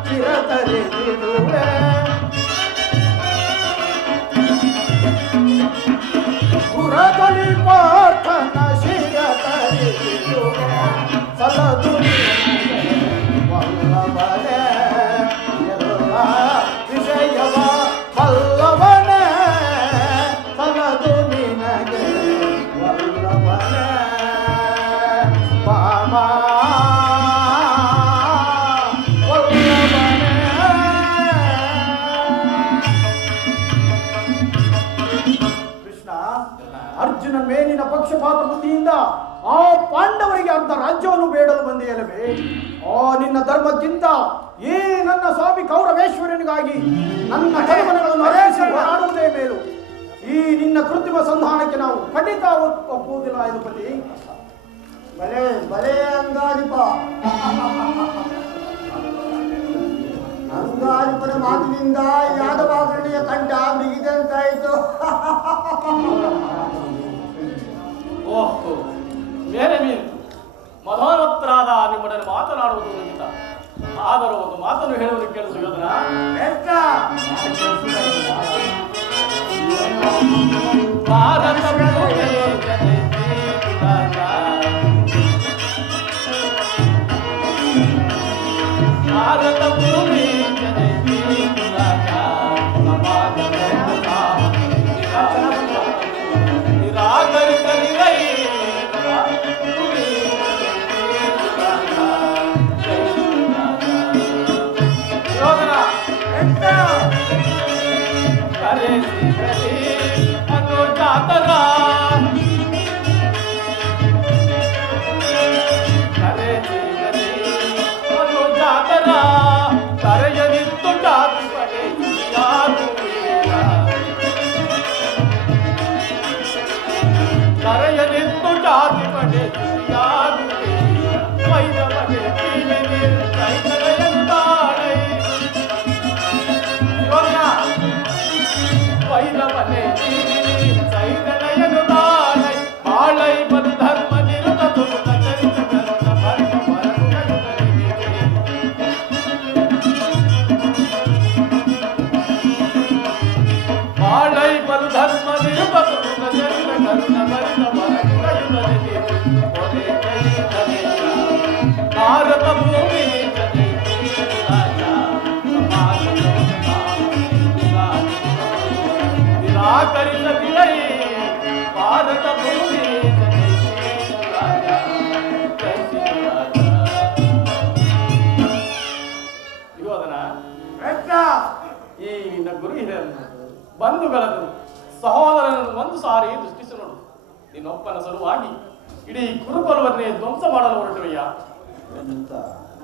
ಚಿರತರಿದಿರುವೆ ಪುರದಲ್ಲಿ ಪಾರ್ಥನ ಶಿರತರಿದಿರುವೆ ಸಲದು ವಲ್ಲಭನೇ ಎಲ್ಲ ವಿಷಯವ ಬಲ್ಲವನೇ ಸಲದು ನಿನಗೆ ವಲ್ಲಭನೇ ಬಾಬಾ ವಲ್ಲಭನೇ ಕೃಷ್ಣ ಅರ್ಜುನ ಮೇಲಿನ ಪಕ್ಷಪಾತ ಬುದ್ಧಿಯಿಂದ ಆ ಪಾಂಡವರಿಗೆ ಅರ್ಧ ರಾಜ್ಯವನ್ನು ಬೇಡಲು ಬಂದೆಯಲ್ಲವೇ ಆ ನಿನ್ನ ಧರ್ಮಕ್ಕಿಂತ ಈ ನನ್ನ ಸ್ವಾಮಿ ಕೌರವೇಶ್ವರನಿಗಾಗಿ ನನ್ನ ಧರ್ಮಗಳನ್ನು ಅರ್ಪಿಸಿ ಹೋರಾಡುವುದೇ ಮೇಲು. ಈ ನಿನ್ನ ಕೃತ್ರಿಮ ಸಂಧಾನಕ್ಕೆ ನಾವು ಖಂಡಿತ ಒಪ್ಪುವುದಿಲ್ಲ ಯದುಪತಿ. ಬಲೆ ಬಲೆ ಅಂಗಾರಿಪ ಅಂಗಾರಿಪನ ಮಾತಿನಿಂದ ಯಾದವಾಗರಣಿಯ ಕಂಠ ಬಿಗಿದಂತಾಯಿತು. ಓಹೋ ಬೇರೆ ಮೀನು ಮಧೋನ್ಮತ್ತರಾದ ನಿಮ್ಮೊಡನೆ ಮಾತನಾಡುವುದು ಖಂಡಿತ. ಆದರೂ ಒಂದು ಮಾತನ್ನು ಹೇಳುವುದು ಕೇಳಿಸು ಯೋಧನ. ಭಾರತ ಭಾರತ ಭೂಮಿ ಭಾರತ ಭೂಮಿ ನಿರಾಕರಿಸದಿರೈ ಭಾರತ ಭೂಮಿ ಯೋಧನ ಈ ನಿನ್ನ ಗುರು ಹಿರಿಯರನ್ನು ಬಂಧುಗಳನ್ನು ಸಹೋದರನನ್ನು ಒಂದು ಸಾರಿ ದೃಷ್ಟಿಸಿ ನೋಡು. ನಿನ್ನೊಪ್ಪನ ಸಲುವಾಗಿ ಇಡೀ ಗುರುಕುಲವನ್ನೇ ಧ್ವಂಸ ಮಾಡಲು ಹೊರಟುವೆಯಾ?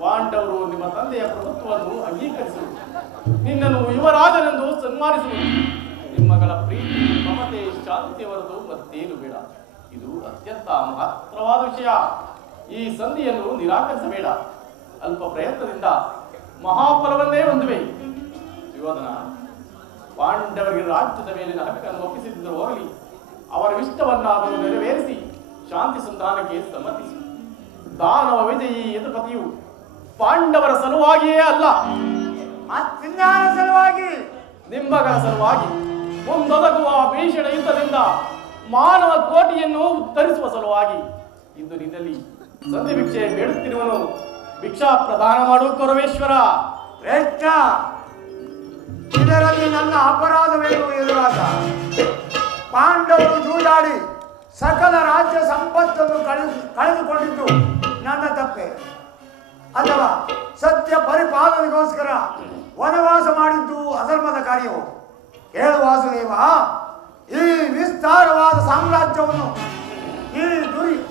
ಪಾಂಡವರು ನಿಮ್ಮ ತಂದೆಯ ಪ್ರಭುತ್ವವನ್ನು ಅಂಗೀಕರಿಸುವುದು, ನಿನ್ನನ್ನು ಯುವರಾಜನೆಂದು ಸನ್ಮಾನಿಸುವುದು, ನಿಮ್ಮಗಳ ಪ್ರೀತಿ ಮಮತೆ ಶಾಂತಿಯ ಹೊರತು ಮತ್ತೇನು ಬೇಡ. ಇದು ಅತ್ಯಂತ ಮಹತ್ತರವಾದ ವಿಷಯ. ಈ ಸಂಧಿಯನ್ನು ನಿರಾಕರಿಸಬೇಡ. ಅಲ್ಪ ಪ್ರಯತ್ನದಿಂದ ಮಹಾಫಲವನ್ನೇ ಹೊಂದುವೆ. ದುರ್ಯೋಧನ, ಪಾಂಡವರಿಗೆ ರಾಜ್ಯದ ಮೇಲಿನ ಹಕ್ಕನ್ನು ಒಪ್ಪಿಸಿದ್ದರೂ ಹೋಗಲಿ, ಅವರ ಇಷ್ಟವನ್ನಾದರೂ ನೆರವೇರಿಸಿ ಶಾಂತಿ ಸಂಧಾನಕ್ಕೆ ಸಮ್ಮತಿಸಿ. ದಾನವ ವಿಜಯಿ ಯದುಪತಿಯು ಪಾಂಡವರ ಸಲುವಾಗಿಯೇ ಅಲ್ಲ, ಮತ್ತಿನ್ಯಾರ ಸಲುವಾಗಿ? ನಿಮ್ಮಗಳ ಸಲುವಾಗಿ ಮುಂದೊದಗುವ ಭೀಷಣ ಯುದ್ಧದಿಂದ ಮಾನವ ಕೋಟಿಯನ್ನು ಉತ್ತರಿಸುವ ಸಲುವಾಗಿ ಇಂದು ನಿನ್ನಲ್ಲಿ ಸಂಧಿ ಭಿಕ್ಷೆ ಬೇಡುತ್ತಿರುವನು. ಭಿಕ್ಷಾ ಪ್ರದಾನ ಮಾಡು ಕೌರವೇಶ್ವರ. ಶ್ರೇಷ್ಠ, ಇದರಲ್ಲಿ ನನ್ನ ಅಪರಾಧವೇನು ಎದುರಾಗ? ಪಾಂಡವರು ಜೂಜಾಡಿ ಸಕಲ ರಾಜ್ಯ ಸಂಪತ್ತನ್ನು ಕಳೆದುಕೊಂಡಿದ್ದು ನನ್ನ ತಪ್ಪೆ, ಅಥವಾ ಸತ್ಯ ಪರಿಪಾಲನೆಗೋಸ್ಕರ ವನವಾಸ ಮಾಡಿದ್ದು ಅಧರ್ಮದ ಕಾರ್ಯವು? ಕೇಳು ವಾಸುದೇವ, ಈ ವಿಸ್ತಾರವಾದ ಸಾಮ್ರಾಜ್ಯವನ್ನು ಈ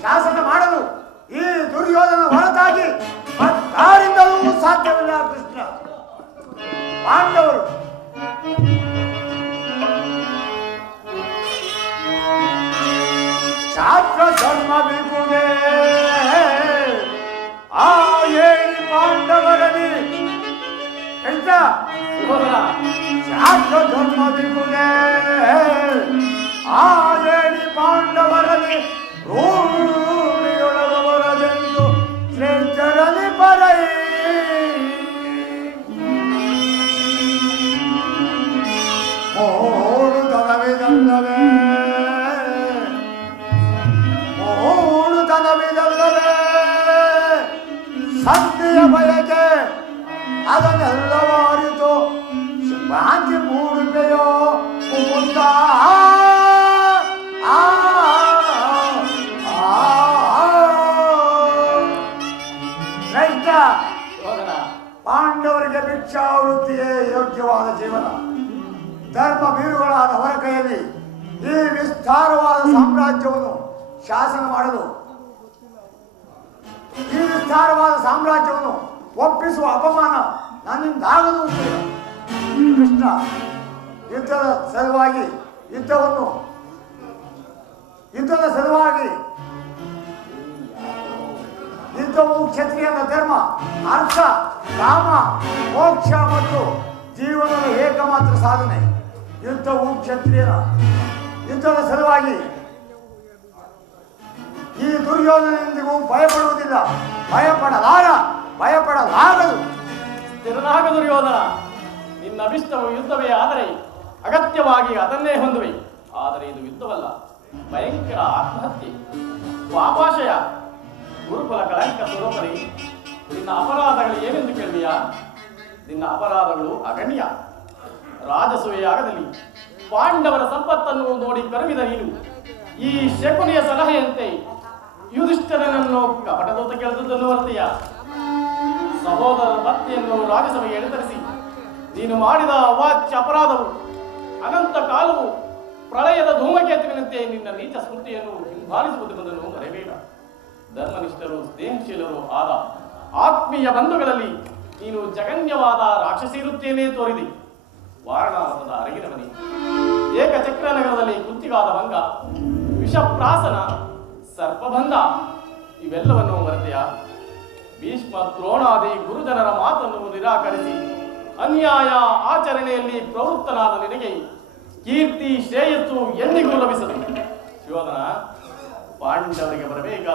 ಶಾಸನ ಮಾಡಲು ಈ ದುರ್ಯೋಧನ ಹೊರತಾಗಿ ಮತ್ತಾರಿಂದಲೂ ಸಾಧ್ಯವಿಲ್ಲ. ಕೃಷ್ಣ, ಪಾಂಡವರು ಶಾಸ್ತ್ರ ಧರ್ಮ ಬಿಗುವುದೇ ಆ ಏಳಿ ಪಾಂಡವರಲ್ಲಿ ಕೃಷ್ಣ, ಶಾಸ್ತ್ರ ಧರ್ಮ ಬಿಗುವುದೇ ಆ ಏಳಿ ಪಾಂಡವರಲ್ಲಿ ಭೂಮಿಯೊಳಗವರದೆಂದು ಶ್ರೇಷ್ಠರಲ್ಲಿ ಬರೈ ಮೂಡುತನವಿದಲ್ಲವೇ ಸಂಧಿಯ ಬಯಕೆ ಅದನ್ನೆಲ್ಲವ ಅರಿತು ಶಾಂತಿ ಮೂಡುವೆಯೋ ಮುಕುಂದ. ಶ್ರೇಷ್ಠ, ಪಾಂಡವರಿಗೆ ಭಿಕ್ಷಾವೃತ್ತಿಯೇ ಯೋಗ್ಯವಾದ ಜೀವನ. ಧರ್ಮ ಬೀರುಗಳಾದ ಅವರ ಕೈಯಲ್ಲಿ ಈ ವಿಸ್ತಾರವಾದ ಸಾಮ್ರಾಜ್ಯವನ್ನು ಶಾಸನ ಮಾಡಲು, ಈ ವಿಸ್ತಾರವಾದ ಸಾಮ್ರಾಜ್ಯವನ್ನು ಒಪ್ಪಿಸುವ ಅಪಮಾನ ನನ್ನಿಂದಾಗದು. ಕೃಷ್ಣ, ಯುದ್ಧದ ಸಲುವಾಗಿ ಯುದ್ಧವು ಕ್ಷತ್ರಿಯನ ಧರ್ಮ, ಅರ್ಥ, ಕಾಮ, ಮೋಕ್ಷ ಮತ್ತು ಜೀವನದ ಏಕಮಾತ್ರ ಸಾಧನೆ. ಯುದ್ಧವು ಕ್ಷತ್ರಿಯನ ಯುದ್ಧದ ಸಲುವಾಗಿ ಈ ದುರ್ಯೋಧನೆಂದಿಗೂ ಭಯಪಡುವುದಿಲ್ಲ, ಭಯಪಡಲಾಗದು. ಸ್ಥಿರನಾಗ ದುರ್ಯೋಧನ, ನಿನ್ನ ಅಭಿಷ್ಟವು ಯುದ್ಧವೇ ಆದರೆ ಅಗತ್ಯವಾಗಿ ಅದನ್ನೇ ಹೊಂದುವೆ. ಆದರೆ ಇದು ಯುದ್ಧವಲ್ಲ, ಭಯಂಕರ ಆತ್ಮಹತ್ಯೆ, ಪಾಪಾಶಯ, ಗುರುಕುಲ ಕಳಂಕ ಸ್ವರೂಪರಿ. ನಿನ್ನ ಅಪರಾಧಗಳು ಏನೆಂದು ಕೇಳುವಿಯಾ? ನಿನ್ನ ಅಪರಾಧಗಳು ಅಗಣ್ಯ. ರಾಜಸೂಯಾಗದಲ್ಲಿ ಪಾಂಡವರ ಸಂಪತ್ತನ್ನು ನೋಡಿ ಕರುವಿದ ನೀನು ಈ ಶಕುನಿಯ ಸಲಹೆಯಂತೆ ಯುಧಿಷ್ಠಿರನನ್ನು ಕಪಟದೂತ ಕೇಳಿದುದನ್ನು ವರತೆಯ ಸಹೋದರ ಪತ್ನಿಯನ್ನು ರಾಜಸಭೆಗೆ ಎಳೆತರಿಸಿ ನೀನು ಮಾಡಿದ ಅವಾಚ್ಯ ಅಪರಾಧವು ಅನಂತ ಕಾಲವು ಪ್ರಳಯದ ಧೂಮಕೇತುವಿನಂತೆ ನಿನ್ನ ನೀಚ ಸ್ಮೃತಿಯನ್ನು ಹಿಂಬಾಲಿಸುವುದನ್ನು ಮರೆಯಬೇಡ. ಧರ್ಮನಿಷ್ಠರು, ಸ್ನೇಹಶೀಲರು ಆದ ಆತ್ಮೀಯ ಬಂಧುಗಳಲ್ಲಿ ನೀನು ಜಗನ್ಯವಾದ ರಾಕ್ಷಸಿ ಇರುತ್ತೇನೆ ತೋರಿದೆ. ವಾರಣಾವತದ ಅರಗಿನ ಮನೆ, ಏಕಚಕ್ರ ನಗರದಲ್ಲಿ ಕುಂತಿಗಾದ ಭಂಗ, ವಿಷಪ್ರಾಸನ, ಸರ್ಪಬಂಧ ಇವೆಲ್ಲವನ್ನು ಮರೆತೆಯ? ಭೀಷ್ಮ ದ್ರೋಣಾದಿ ಗುರುಜನರ ಮಾತನ್ನು ನಿರಾಕರಿಸಿ ಅನ್ಯಾಯ ಆಚರಣೆಯಲ್ಲಿ ಪ್ರವೃತ್ತನಾದ ನಿನಗೆ ಕೀರ್ತಿ ಶ್ರೇಯಸ್ಸು ಎಂದಿಗೂ ಲಭಿಸದು. ಶಿವೋಧನ, ಪಾಂಡವರಿಗೆ ಬರಬೇಕಾದ